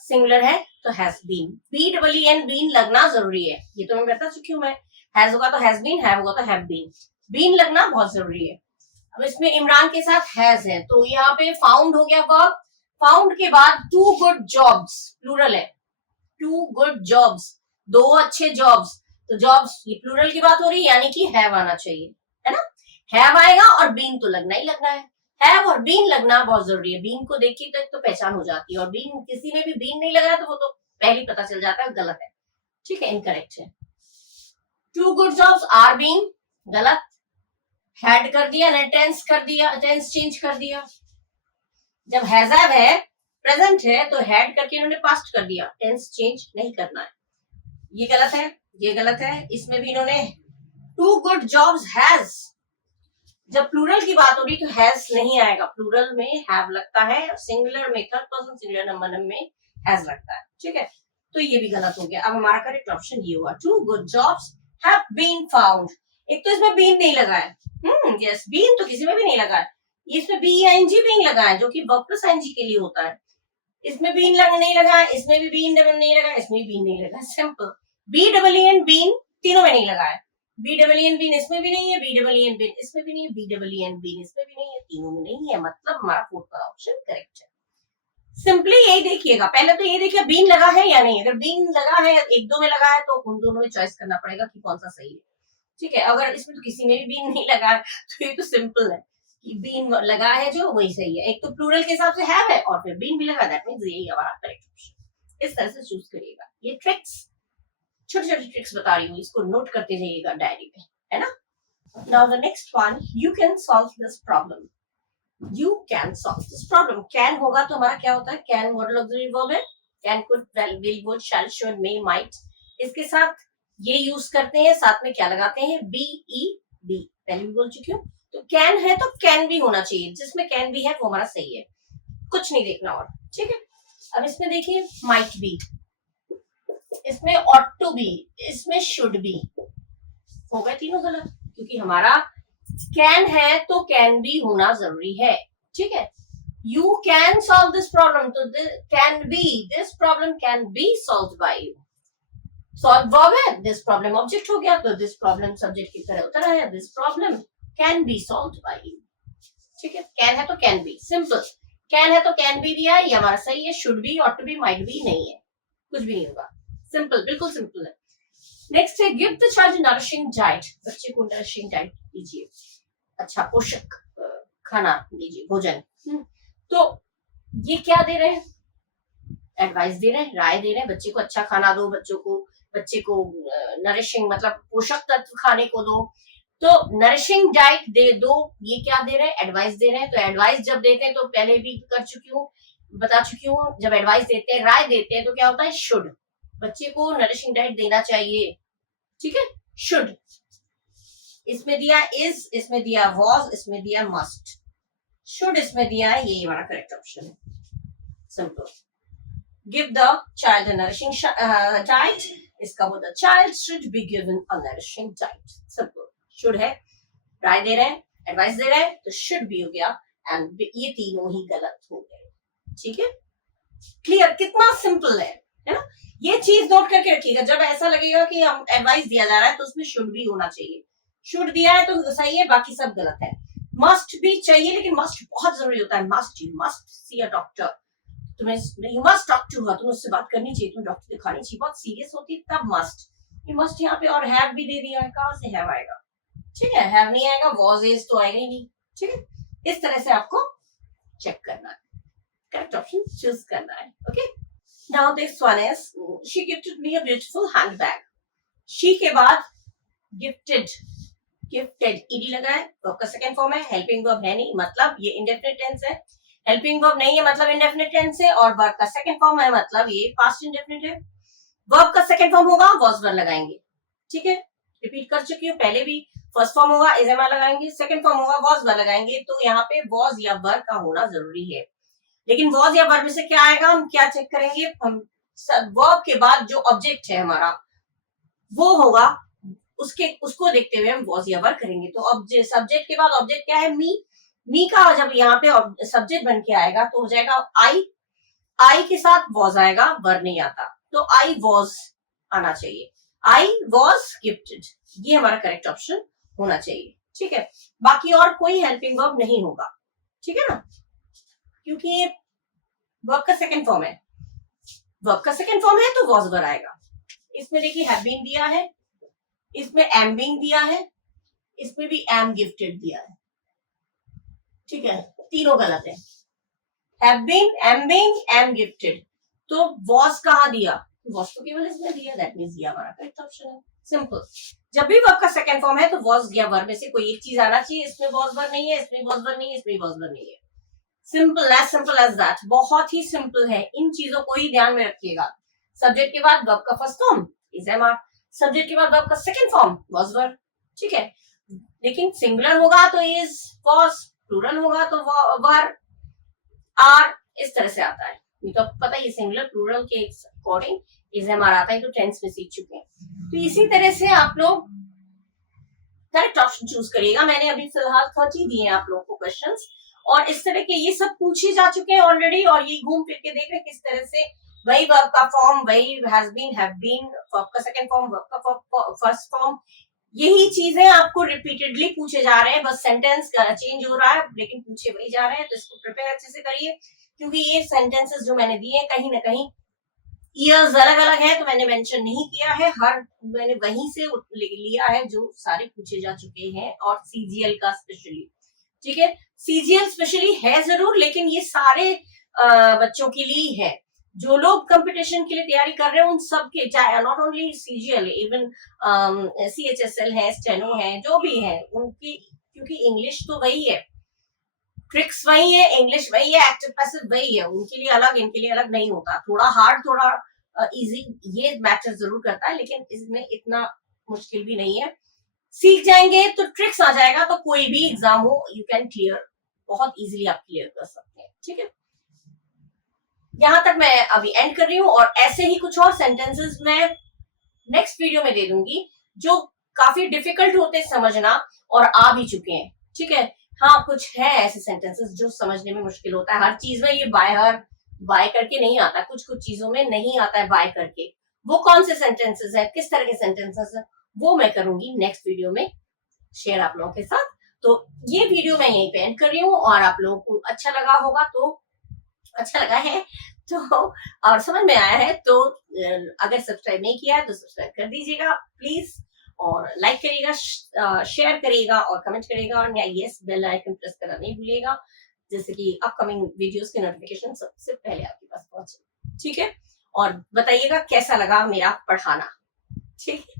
सिंगुलर है तो हैज बीन, BEEN बीन लगना जरूरी है, ये तो मैं बता चुकी हूँ मैं, हैज होगा तो हैज बीन, हैव होगा तो हैव बीन, बीन लगना बहुत जरूरी है। अब इसमें इमरान के साथ हैज है, तो यहाँ पे फाउंड हो गया वर्ब, फाउंड के बाद 2 गुड जॉब्स, प्लूरल है, 2 गुड जॉब्स, 2 अच्छे जॉब्स, तो जॉब्स ये प्लूरल की बात हो रही है, यानी कि हैव आना चाहिए, है ना, हैव आएगा और बीन तो लगना ही लगना है, हैव और बीन लगना बहुत जरूरी है, बीन को देखिए तो एक तो पहचान हो जाती है, और बीन किसी में भी बीन नहीं लगा तो वो तो पहले पता चल जाता है गलत है, ठीक है, इनकरेक्ट है। 2 गुड जॉब्स आर बीन गलत, हैड कर दिया, टेंस कर दिया, टेंस चेंज कर दिया, जब हैज है प्रेजेंट है तो हैड करके इन्होंने पास्ट कर दिया, टेंस चेंज नहीं करना है, ये गलत है, ये गलत है, इसमें भी इन्होंने 2 गुड जॉब्स हैज, जब प्लूरल की बात हो रही तो हैज नहीं आएगा, प्लूरल में हैव लगता है, सिंगुलर में थर्ड पर्सन सिंगुलर नंबर में हैज लगता है, ठीक है, तो ये भी गलत हो गया। अब हमारा करेक्ट ऑप्शन ये हुआ, 2 good jobs have been found, एक तो इसमें बीन नहीं लगा है, यस, बीन तो किसी में भी नहीं लगा है, इसमें BEING बीन लगा है जो कि वर्ब प्लस ING के लिए होता है, इसमें बीन नहीं लगा है, इसमें भी बीन नहीं लगा, इसमें भी बीन नहीं लगा, सिंपल, BEEN बीन तीनों में नहीं लगा है, BEEN बीन इसमें भी नहीं है, BEEN बीन इसमें भी नहीं है, BEEN बीन इसमें भी नहीं है, तीनों में नहीं है, मतलब हमारा फोर्थ वाला ऑप्शन करेक्ट है। सिंपली यही देखिएगा, पहले तो ये देखिए बीन लगा है या नहीं, अगर बीन लगा है, एक दो में लगा है तो उन दोनों में चॉइस करना पड़ेगा कि कौन सा सही है, ठीक है, अगर इसमें तो किसी में भी बीन नहीं लगा है तो ये तो सिंपल है कि बीन लगा है जो वही सही है, एक तो प्लूरल के हिसाब से हैव है और फिर बीन भी लगा, दैट मींस यही हमारा करेक्ट ऑप्शन, इस तरह से चूज करिएगा। ये ट्रिक्स, छोटी छोटी ट्रिक्स बता रही हूँ, इसको नोट करते जाइएगा डायरी पे, है ना। Now the next one, you can solve this problem, you can solve this problem, can होगा तो हमारा क्या होता है, कैन मॉडल ऑक्सिलरी वर्ब है, can, could, will, would, shall, should, may, might, इसके साथ ये यूज करते हैं, साथ में क्या लगाते हैं, BED, पहले भी बोल चुकी हूँ, तो कैन है तो कैन भी होना चाहिए, जिसमें कैन भी है वो हमारा सही है, कुछ नहीं देखना और, ठीक है। अब इसमें देखिए माइट बी, इसमें ऑट टू बी, इसमें शुड बी, हो गए तीनों गलत, क्योंकि हमारा कैन है तो कैन भी होना जरूरी है, ठीक है। You can solve this problem, तो can be, this problem can be solve by you, solve verb है, दिस प्रॉब्लम ऑब्जेक्ट हो गया, तो दिस प्रॉब्लम सब्जेक्ट की तरह उतरा है, this problem can be solve by you, ठीक है, कैन है तो कैन बी, सिंपल, कैन है तो कैन भी दिया है, ये हमारा सही है। Should be, ought to be, might be नहीं है, कुछ भी नहीं होगा। सिंपल, बिल्कुल सिंपल है। नेक्स्ट है give the child nourishing diet, बच्चे को नरिशिंग डाइट दीजिए, अच्छा पोषक खाना दीजिए, भोजन। तो ये क्या दे रहे हैं, एडवाइस दे रहे हैं, राय दे रहे हैं, बच्चे को अच्छा खाना दो, बच्चे को नरिशिंग मतलब पोषक तत्व खाने को दो। तो नरिशिंग डाइट दे दो, ये क्या दे रहे हैं, एडवाइस दे रहे हैं। तो एडवाइस जब देते हैं, तो पहले भी कर चुकी हूँ, बता चुकी हूँ, जब एडवाइस देते हैं, राय देते हैं, तो क्या होता है, शुड, बच्चे को नरिशिंग डाइट देना चाहिए, ठीक है, शुड। इसमें दिया इज, इसमें दिया वॉज, इसमें दिया मस्ट, शुड इसमें दिया है, ये हमारा करेक्ट ऑप्शन है। Simple. Give the child a nourishing diet, इसका वो the child should be given a nourishing diet. Simple. Should है, राय दे रहे हैं, एडवाइस दे रहे हैं, तो शुड भी हो गया, एंड ये तीनों ही गलत हो गए, ठीक है। क्लियर, कितना सिंपल है ना। ये चीज नोट करके रखिएगा, जब ऐसा लगेगा कि हम एडवाइस दिया जा रहा है तो उसमें शुड भी होना चाहिए। शुड दिया है तो सही है, बाकी सब गलत है। मस्ट भी चाहिए, लेकिन मस्ट बहुत जरूरी होता है। Must, you must see a doctor, तुम्हें you must talk to her, तुम्हें उससे बात करनी चाहिए, तुम्हें डॉक्टर दिखानी चाहिए, बहुत सीरियस होती है तब मस्ट। ये मस्ट यहाँ पे और हैव भी दे दिया है, कहां से हैव आएगा, ठीक है, हैव नहीं आएगा, वॉज इज तो आएगा ही नहीं, ठीक है। इस तरह से आपको चेक करना है, करेक्ट ऑप्शन चूज करना है, okay. Now this one is she gifted me a beautiful handbag. She के बाद गिफ्टेड, गिफ्टेड ईडी लगा है, वर्ब का सेकंड फॉर्म है, हेल्पिंग वर्ब है नहीं, मतलब ये इंडेफिनिट टेंस है। हेल्पिंग वर्ब नहीं है मतलब इंडेफिनिट टेंस है, और वर्ब का सेकंड फॉर्म है मतलब ये पास्ट इंडेफिनिट है। वर्ब का सेकंड फॉर्म होगा, वॉज वर लगाएंगे, ठीक है, रिपीट कर चुकी हूँ पहले भी। फर्स्ट फॉर्म होगा इज एम लगाएंगे, सेकंड फॉर्म होगा वॉज वर लगाएंगे। तो यहाँ पे वॉज या वर का होना जरूरी है, लेकिन वॉज या वर्ब में से क्या आएगा, हम क्या चेक करेंगे, हम वर्ब के बाद जो ऑब्जेक्ट है हमारा वो होगा, उसको देखते हुए हम वॉज या वर्ब करेंगे। तो ऑब्जेक्ट, सब्जेक्ट के बाद ऑब्जेक्ट क्या है, मी का जब यहाँ पे सब्जेक्ट बन के आएगा तो हो जाएगा आई के साथ वॉज आएगा, वर्ब नहीं आता, तो आई वॉज आना चाहिए, आई वॉज गिफ्टेड, ये हमारा करेक्ट ऑप्शन होना चाहिए, ठीक है। बाकी और कोई हेल्पिंग वर्ब नहीं होगा, ठीक है ना, क्योंकि ये वर्ब का सेकंड फॉर्म है, वर्ब का सेकंड फॉर्म है तो वॉज वर्ब आएगा। इसमें देखिए हैव बीन दिया है, इसमें एम बीइंग दिया है, इसमें भी एम गिफ्टेड दिया है, ठीक है, तीनों गलत है। Have been, am being, am gifted, तो वॉज कहाँ दिया, वॉज तो केवल इसमें दिया, दैट मींस ये हमारा करेक्ट ऑप्शन है। सिंपल। जब भी वर्ब का सेकंड फॉर्म है तो वॉज या वर्ब में से कोई एक चीज आना चाहिए, इसमें वॉज वर्ब नहीं है, इसमें वॉज वर्ब नहीं है, इसमें वॉज वर्ब नहीं है। सिंपल एज दैट, बहुत ही सिंपल है, इन चीजों को ही ध्यान में रखिएगा। सब्जेक्ट के बाद वर्ब का first form is am are, subject के बाद वर्ब का सेकंड फॉर्म वॉज वर्ब, ठीक है, लेकिन सिंगुलर होगा तो इज वॉज, प्लूरल होगा तो वर आर, इस तरह से आता है। ये तो पता ही, सिंगुलर प्लूरल के अकॉर्डिंग इज एम आर आता है, तो टेंस में सीख चुके हैं। तो इसी तरह से आप लोग करेक्ट ऑप्शन चूज करिएगा। मैंने अभी फिलहाल 30 दिए हैं आप लोगों को क्वेश्चंस, और इस तरह के ये सब पूछे जा चुके हैं ऑलरेडी, और ये घूम फिर के देख रहे हैं किस तरह से वही वर्ब का फॉर्म, वही has been, have been, verb का सेकंड फॉर्म, वर्ब का फर्स्ट फॉर्म, यही चीजें आपको रिपीटेडली पूछे जा रहे हैं, बस सेंटेंस चेंज हो रहा है लेकिन पूछे वही जा रहे हैं। तो इसको प्रिपेयर अच्छे से करिए, क्योंकि ये सेंटेंसेस जो मैंने दिए कहीं ना कहीं ईयर्स अलग अलग है, तो मैंने मेंशन नहीं किया है, हर मैंने वहीं से लिया है जो सारे पूछे जा चुके हैं, और सीजीएल का स्पेशली, ठीक है, सीजीएल स्पेशली है जरूर, लेकिन ये सारे बच्चों के लिए है, जो लोग कंपटीशन के लिए तैयारी कर रहे हैं उन सब के, चाहे not only CGL, even CHSL है, स्टेनो है, जो भी है उनकी, क्योंकि इंग्लिश तो वही है, ट्रिक्स वही है, इंग्लिश वही है, एक्टिव पैसिव वही है, उनके लिए अलग इनके लिए अलग नहीं होता, थोड़ा हार्ड थोड़ा इजी ये मैटर जरूर करता है, लेकिन इसमें इतना मुश्किल भी नहीं है। सीख जाएंगे तो ट्रिक्स आ जाएगा, तो कोई भी एग्जाम हो यू कैन क्लियर, बहुत इजीली आप क्लियर कर सकते हैं, ठीक है। यहां तक मैं अभी एंड कर रही हूँ, और ऐसे ही कुछ और सेंटेंसेस मैं नेक्स्ट वीडियो में दे दूंगी, जो काफी डिफिकल्ट होते समझना और आ भी चुके हैं, ठीक है। हाँ, कुछ है ऐसे सेंटेंसेस जो समझने में मुश्किल होता है, हर चीज में ये बाय करके नहीं आता, कुछ कुछ चीजों में नहीं आता है बाय करके, वो कौन से सेंटेंसेस है, किस तरह के सेंटेंसेस है, वो मैं करूंगी नेक्स्ट वीडियो में शेयर आप लोगों के साथ। तो ये वीडियो मैं यहीं पे एंड कर रही हूँ, और आप लोगों को अच्छा लगा होगा तो अच्छा लगा है तो और समझ में आया है तो अगर सब्सक्राइब नहीं किया है तो सब्सक्राइब कर दीजिएगा प्लीज, और लाइक करिएगा, शेयर करिएगा और कमेंट करिएगा, और यस बेल आइकन प्रेस करना नहीं भूलिएगा, जैसे कि अपकमिंग वीडियोस की नोटिफिकेशन सबसे पहले आपके पास पहुंचे। ठीक है, और बताइएगा कैसा लगा मेरा पढ़ाना। ठीक है,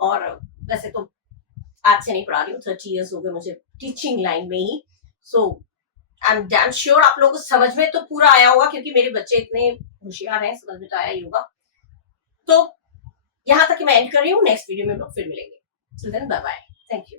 और वैसे तो आज से नहीं पढ़ा रही हूँ, 30 years हो गए मुझे टीचिंग लाइन में ही। सो आई एम डैम श्योर आप लोगों को समझ में तो पूरा आया होगा, क्योंकि मेरे बच्चे इतने होशियार हैं, समझ में तो आया ही होगा। तो यहाँ तक कि मैं एंड कर रही हूँ, नेक्स्ट वीडियो में हम लोग फिर मिलेंगे। Till then bye bye, thank you.